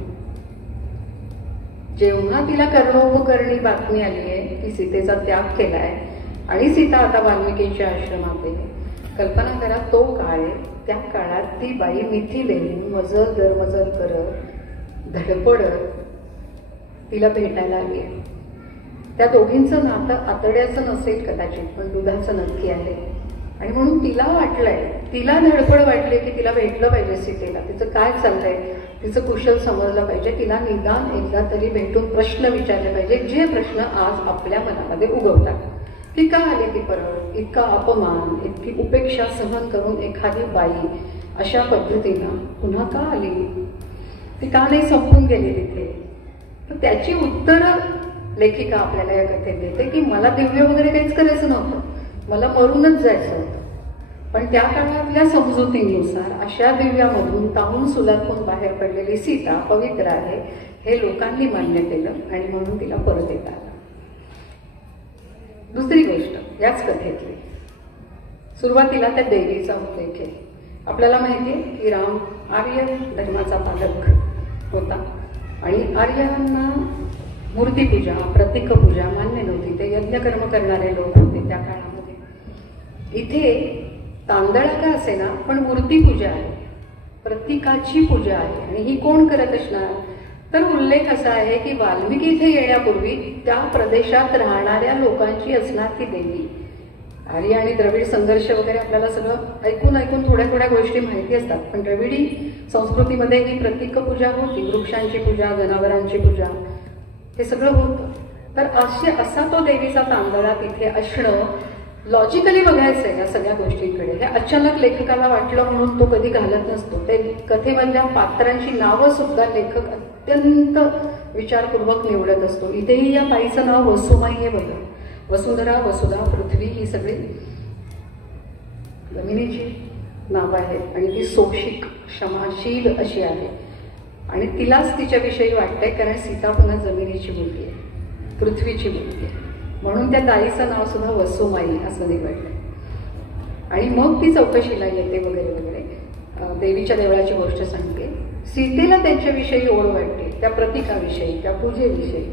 जेव्हा तिला कर्णोपकरणी बातमी आली आहे की सीतेचा त्याग केलाय आणि सीता आता वाल्मिकींच्या आश्रमात आहे, कल्पना करा तो काळ आहे. त्या काळात ती बाई मिथिलेहून मजल दरमजल करत धडपडत तिला भेटायला आली आहे. त्या दोघींचं नातं आतड्याचं नसेल कदाचित, पण दुधाचं नक्की आहे. आणि म्हणून तिला वाटलंय, तिला धडपड वाटली की तिला भेटलं पाहिजे सीतेला, तिचं काय चाललंय, तिचं कुशल समजलं पाहिजे, तिला निदान एकदा तरी भेटून प्रश्न विचारले पाहिजे, जे प्रश्न आज आपल्या मनामध्ये उगवतात. ती का आली ती परत, इतका अपमान, इतकी उपेक्षा सहन करून एखादी बाई अशा पद्धतीनं पुन्हा का आली, ती का नाही संपून गेली तिथे. तर त्याची उत्तरं लेखिका आपल्याला या कथेत देते की मला दिव्य वगैरे काहीच करायचं नव्हतं, मला मरूनच जायचं होतं. पण त्या काळातल्या समजुतीनुसार अशा दिव्यामधून ताहून सुलाखून बाहेर पडलेली सीता पवित्र आहे हे लोकांनी मान्य केलं आणि म्हणून तिला परत येता आलं. दुसरी गोष्ट याच कथेतली, सुरुवातीला त्या देवीचा उल्लेख आहे. आपल्याला माहिती आहे की राम आर्य धर्माचा पालक होता आणि आर्यांना मूर्तीपूजा, प्रतिकपूजा मान्य नव्हती. ते यज्ञकर्म करणारे लोक होते त्या काळामध्ये. इथे तांदळा का असे ना, पण मूर्तीपूजा आहे, प्रतीकाची पूजा आहे. आणि ही कोण करत असणार, तर उल्लेख असा आहे की वाल्मिकी इथे येण्यापूर्वी त्या प्रदेशात राहणाऱ्या लोकांची असणार ती देवी. आर्य आणि द्रविड संघर्ष वगैरे आपल्याला सगळं ऐकून ऐकून थोड्या थोड्या गोष्टी माहिती असतात, पण द्रविडी संस्कृतीमध्ये ही प्रतीकपूजा होती, वृक्षांची पूजा, जनावरांची पूजा, हे सगळं होतं. तर असा तो देवीचा तांदळा तिथे असणं लॉजिकली बघायचं आहे या सगळ्या गोष्टींकडे. हे अचानक लेखकाला वाटलं म्हणून तो कधी घालत नसतो. ते कथेमधल्या पात्रांची नावं सुद्धा लेखक अत्यंत विचारपूर्वक निवडत असतो. इथेही या बाईचं नाव वसुमाई आहे बघा. वसुंधरा, वसुधा, पृथ्वी ही सगळी जमिनीची नावं आहेत आणि ती सोशिक, क्षमाशील अशी आहे. आणि तिलाच तिच्याविषयी वाटतंय कारण सीता पुन्हा जमिनीची मुलगी आहे, पृथ्वीची मुलगी आहे, म्हणून त्या दाईचं नाव सुद्धा वसुमाई असं निवडलंय. आणि मग ती चौकशीला येते वगैरे वगैरे, देवीच्या देवळाची गोष्ट सांगते. सीतेला त्यांच्याविषयी ओढ वाटते, त्या प्रतीकाविषयी, त्या पूजेविषयी.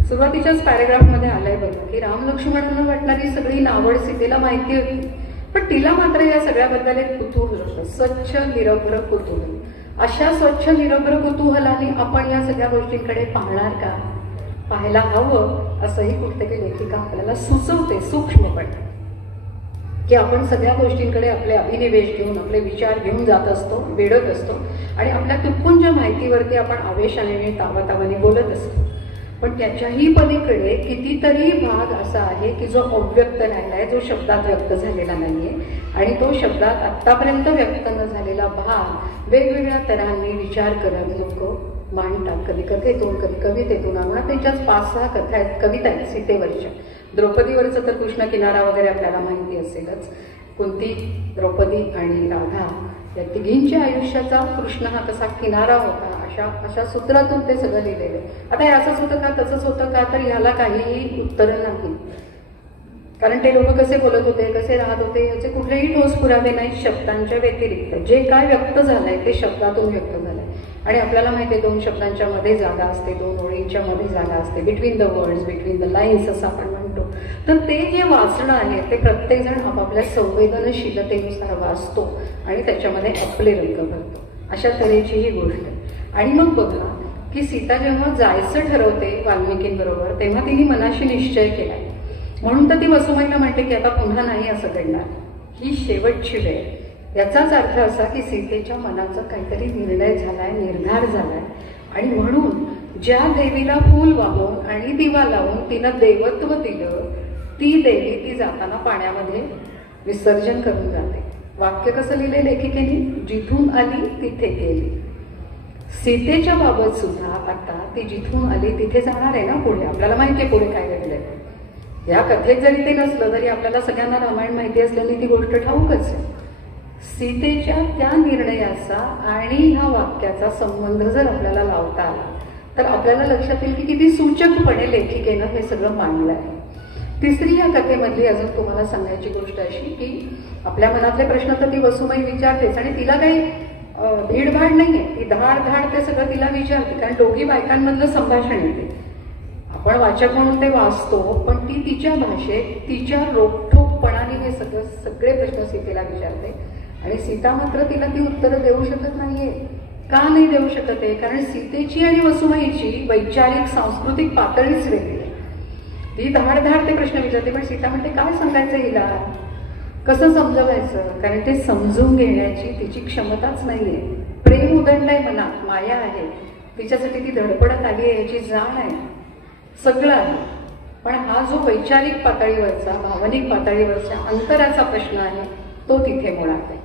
सुरुवातीच्याच पॅरेग्राफमध्ये आलंय बघा की राम लक्ष्मणांना वाटणारी सगळी नावड सीतेला माहिती होती, पण तिला मात्र या सगळ्याबद्दल एक कुतूहल होतं, स्वच्छ निरभ्र कुतूहल. अशा स्वच्छ निरभ्र कुतूहलाने आपण या सगळ्या गोष्टींकडे पाहणार का, पाहायला हवं असंही कुठेतरी लेखिका आपल्याला सुचवते सूक्ष्मपणे. की आपण सगळ्या गोष्टींकडे आपले अभिनिवेश घेऊन, आपले विचार घेऊन जात असतो, वेढत असतो आणि आपल्या तुटपुंज माहितीवरती आपण आवेशाने तावातावाने बोलत असतो. पण त्याच्याही पलीकडे कितीतरी भाग असा आहे की जो अव्यक्त राहिलाय, जो शब्दात व्यक्त झालेला नाहीये. आणि तो शब्दात आत्तापर्यंत व्यक्त न झालेला भाग वेगवेगळ्या तऱ्हांनी विचार करत लोक मांडतात. कधी कथेतून, कधी कवितेतून. आम्हाला त्याच्याच 5-6 कथा आहेत, कविता आहेत सीतेवरच्या. द्रौपदीवरचं तर कृष्ण किनारा वगैरे आपल्याला माहिती असेलच. कुंती, द्रौपदी आणि राधा या तिघींच्या आयुष्याचा कृष्ण हा कसा किनारा होता, अशा सूत्रातून ते सगळं लिहिलेलं. आता हे असंच होतं का, तसंच होतं का, तर ह्याला काहीही उत्तरं नाही. कारण ते लोक कसे बोलत होते, कसे राहत होते याचे कुठलेही ठोस पुरावे नाही शब्दांच्या व्यतिरिक्त. जे काय व्यक्त झालंय ते शब्दातून व्यक्त झालंय. आणि आपल्याला माहिती आहे 2 शब्दांच्या मध्ये जागा असते, 2 ओळींच्या मध्ये जागा असते, between the words, between the lines असं आपण म्हणतो. तर ते जे वाचणं आहे ते प्रत्येकजण आपापल्या संवेदनशीलतेनुसार वाचतो आणि त्याच्यामध्ये आपले रंग भरतो. अशा तऱ्हेची ही गोष्ट आहे. आणि मग बघा की सीता जेव्हा जायचं ठरवते वाल्मिकींबरोबर तेव्हा तिने मनाशी निश्चय केलाय. म्हणून तर ती वसुमाईला म्हणते की आता पुन्हा नाही असं घडणार, ही शेवटची वेळ. याचाच अर्थ असा की सीतेच्या मनाचा काहीतरी निर्णय झालाय, निर्धार झालाय. आणि म्हणून ज्या देवीला फूल वाहून आणि दिवा लावून तिनं देवत्व दिलं, ती देवी ती जाताना पाण्यामध्ये विसर्जन करून जाते. वाक्य कसं लिहिले लेखिकेने, जिथून आली तिथे गेली. सीतेच्या बाबत सुद्धा आता ती जिथून आली तिथे जाणार आहे ना पुढे. आपल्याला माहिती आहे पुढे काय घडलंय. या कथेत जरी ते नसलं तरी आपल्याला सगळ्यांना रामायण माहिती असल्याने ती गोष्ट ठाऊकच आहे. सीतेच्या त्या निर्णयाचा आणि ह्या वाक्याचा संबंध जर आपल्याला लावता आला तर आपल्याला लक्षात येईल की किती सूचकपणे लेखिकेनं हे सगळं मांडलं आहे. तिसरी या कथेमधली अजून तुम्हाला सांगायची गोष्ट अशी की आपल्या मनातले प्रश्न तर ती वसुमाई विचारतेच आणि तिला काही भीडभाड नाहीये, ती धाड धाड ते सगळं तिला विचारते, कारण दोघी बायकांमधलं संभाषण येते. आपण वाचक म्हणून ते वाचतो, पण ती तिच्या भाषेत तिच्या रोखठोकपणाने हे सगळे प्रश्न सीतेला विचारते आणि सीता मात्र तिला ती उत्तरं देऊ शकत नाहीये. का नाही देऊ शकत आहे? कारण सीतेची आणि वसुमाईची वैचारिक सांस्कृतिक पातळीच वेगळी आहे. ती धाड धाड ते प्रश्न विचारते, पण सीता म्हणते काय सांगायचं हिला, कसं समजवायचं, कारण ते समजून घेण्याची तिची क्षमताच नाहीये. प्रेम उदंड मनात, माया आहे, तिच्यासाठी ती धडपडत आली आहे, याची जाण आहे, सगळं आहे. पण हा जो वैचारिक पातळीवरचा, भावनिक पातळीवरचा अंतराचा प्रश्न आहे तो तिथे मुळात आहे.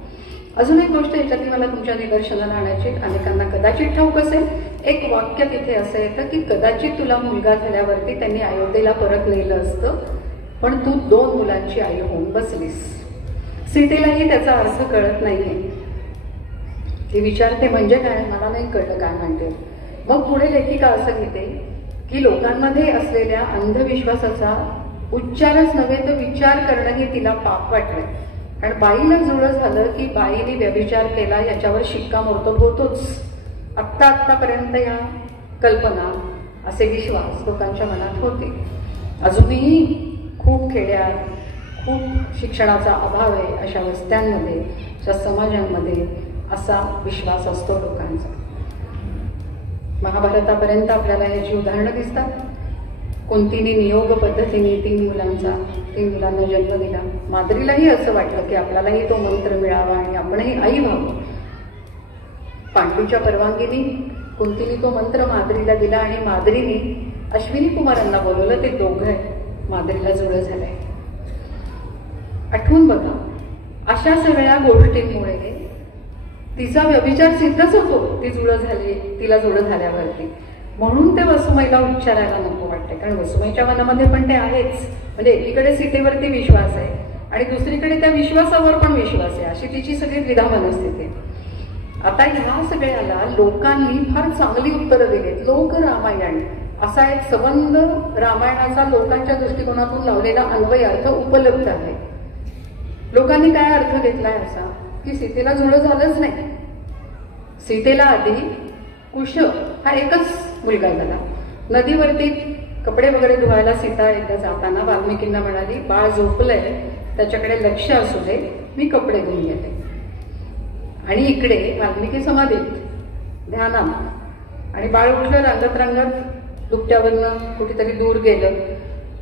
अजून एक गोष्ट याच्यातली मला तुमच्या निदर्शनाला आणायची, अनेकांना कदाचित ठाऊक असेल, एक वाक्य तिथे असं येतं की कदाचित तुला मुलगा झाल्यावरती त्यांनी अयोध्येला परत नेलं असतं, पण तू 2 मुलांची आई होऊन बसलीस. सीतेलाही त्याचा अर्थ कळत नाहीये. ती विचारते म्हणजे काय, मला नाही कळलं काय म्हणते. मग पुढे लेखिका असं घेते की लोकांमध्ये असलेल्या अंधविश्वासाचा उच्चारच नव्हे तर विचार करणंही तिला पाप वाटलंय. कारण बाईला जुळं झालं की बाईने व्यभिचार केला याच्यावर शिक्कामोर्तब होतोच. आत्तापर्यंत या कल्पना, असे विश्वास लोकांच्या मनात होते. अजूनही खूप खेड्यात खूप शिक्षणाचा अभाव आहे, अशा वस्त्यांमध्ये, अशा समाजांमध्ये असा विश्वास असतो लोकांचा. महाभारतापर्यंत आपल्याला याची उदाहरणं दिसतात. कुंतीने नियोग पद्धतीने 3 मुलांना जन्म दिला. माद्रीलाही असं वाटलं की आपल्यालाही तो मंत्र मिळावा आणि आपणही आई व्हावं. पांडूच्या परवानगीने कुंतीने तो मंत्र माद्रीला दिला आणि माद्रीने अश्विनी कुमारांना बोलवलं. ते दोघं माद्रीला जुळं झालंय. आठवून बघा, अशा सगळ्या गोष्टींमुळे तिचा व्यभिचार सिद्धच होतो. ती जुळं झाली, तिला जुळं झाल्यावरती. म्हणून ते वसुमाईला उच्चारायला नको वाटते, कारण वसुमाईच्या मनामध्ये पण ते आहेच. म्हणजे एकीकडे सीतेवरती विश्वास आहे आणि दुसरीकडे त्या विश्वासावर पण विश्वास आहे, अशी तिची सगळी द्विधा मनस्थिती. आता ह्या सगळ्याला लोकांनी फार चांगली उत्तरं दिलीत. लोकरामायण असा एक संबंध रामायणाचा लोकांच्या दृष्टिकोनातून लावलेला अन्वय अर्थ उपलब्ध आहे. लोकांनी काय अर्थ घेतलाय असा की सीतेला जुळं झालंच नाही. सीतेला आधी कुश हा एकच मुलगा झाला. नदीवरती कपडे वगैरे धुवायला सीता एकदा जाताना वाल्मिकींना म्हणाली, बाळ झोपलंय, त्याच्याकडे लक्ष असू दे, मी कपडे धुवून घेते. आणि इकडे वाल्मिकी समाधीत ध्यानात, आणि बाळ उठलं रंगत दुपट्यावरनं कुठेतरी दूर गेलं.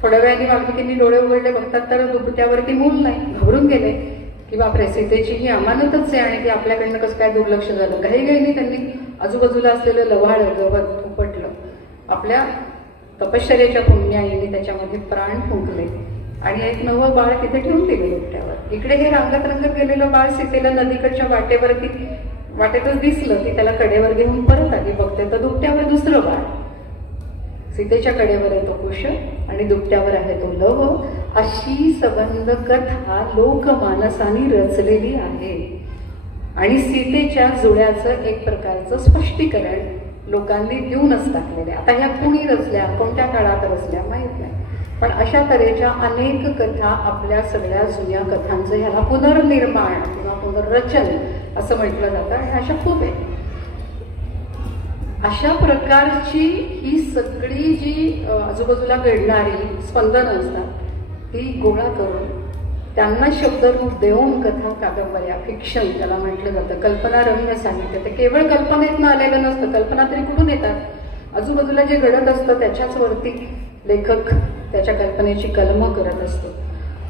थोड्या वेळाने वाल्मिकींनी डोळे उघडले, बघतात तर दुपट्यावरती मूल नाही. घाबरून गेले की बापरे, सीतेची ही अमानतच आहे आणि ती आपल्याकडनं कसं काय दुर्लक्ष झालं. घाईघाईने त्यांनी आजूबाजूला असलेलं लव्हाळ गवत उपटलं. आपल्या तपश्चर्याच्या पुण्याईने त्याच्यामध्ये प्राण फुंकले आणि एक नवं बाळ तिथे ठेवून दिलं दुपट्यावर. इकडे हे रंगत गेलेलं बाळ सीतेला नदीकडच्या वाटेतच दिसलं. ती त्याला कडेवर घेऊन परत आली. बघते तर दुपट्यावर दुसरं बाळ. सीतेच्या कडेवर आहे तो कुश आणि दुपट्यावर आहे तो लव. अशी संबंध कथा लोकमानसाने रचलेली आहे आणि सीतेच्या जुळ्याचं एक प्रकारचं स्पष्टीकरण लोकांनी देऊनच टाकलेले. आता ह्या कुणी रचल्या, कोणत्या काळात रचल्या माहित नाही, पण अशा तऱ्हेच्या अनेक कथा आपल्या सगळ्या जुन्या कथांचं ह्याला पुनर्निर्माण किंवा पुनर्रचन असं म्हटलं जातं आणि अशा खूप आहे. अशा प्रकारची ही सगळी जी आजूबाजूला घडणारी स्पंदनं असतात ती गोळा करून त्यांना शब्दरूप देऊन कथा, कादंबऱ्या, फिक्शन त्याला म्हटलं जातं, कल्पनारम्य साहित्य. ते केवळ कल्पनेतनं आलेलं नसतं. कल्पना तरी कुठून येतात? आजूबाजूला जे घडत असतं त्याच्याच वरती लेखक त्याच्या कल्पनेची कलमं करत असतो.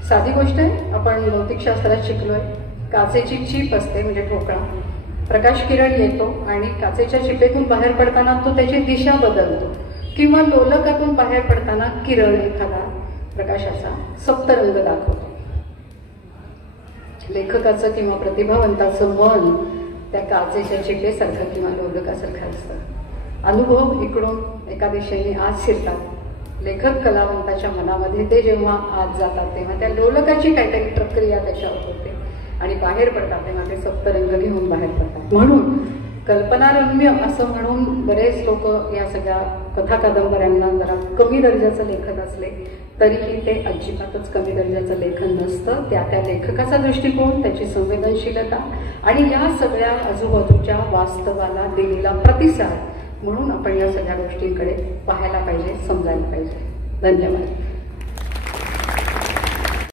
साधी गोष्ट आहे, आपण भौतिकशास्त्रात शिकलोय. काचेची चीप असते म्हणजे ठोकळा, प्रकाश किरण येतो आणि काचेच्या चिपेतून बाहेर पडताना तो त्याची दिशा बदलतो, किंवा लोलकातून बाहेर पडताना किरण एखादा प्रकाशाचा सप्तरंग दाखवतो. लेखकाचं किंवा प्रतिभावंताचं मन त्या काचेच्या चिपेसारखं किंवा लोलकासारखं असतं. अनुभव इकडून एका दिशेने आत शिरतात. लेखक कलावंताच्या मनामध्ये ते जेव्हा आत जातात तेव्हा त्या लोलकाची काहीतरी प्रक्रिया त्याच्यावर होते आणि बाहेर पडतात तेव्हा ते सप्तरंग घेऊन बाहेर पडतात. म्हणून कल्पनारम्य असं म्हणून बरेच लोक या सगळ्या कथा कादंबऱ्यांना जरा कमी दर्जाचं लेखन असले तरीही ते अजिबातच कमी दर्जाचं लेखन नसतं. त्या लेखकाचा दृष्टिकोन, त्याची संवेदनशीलता आणि या सगळ्या आजूबाजूच्या वास्तवाला दिलेला प्रतिसाद म्हणून आपण या सगळ्या गोष्टींकडे पाहायला पाहिजे, समजायला पाहिजे. धन्यवाद.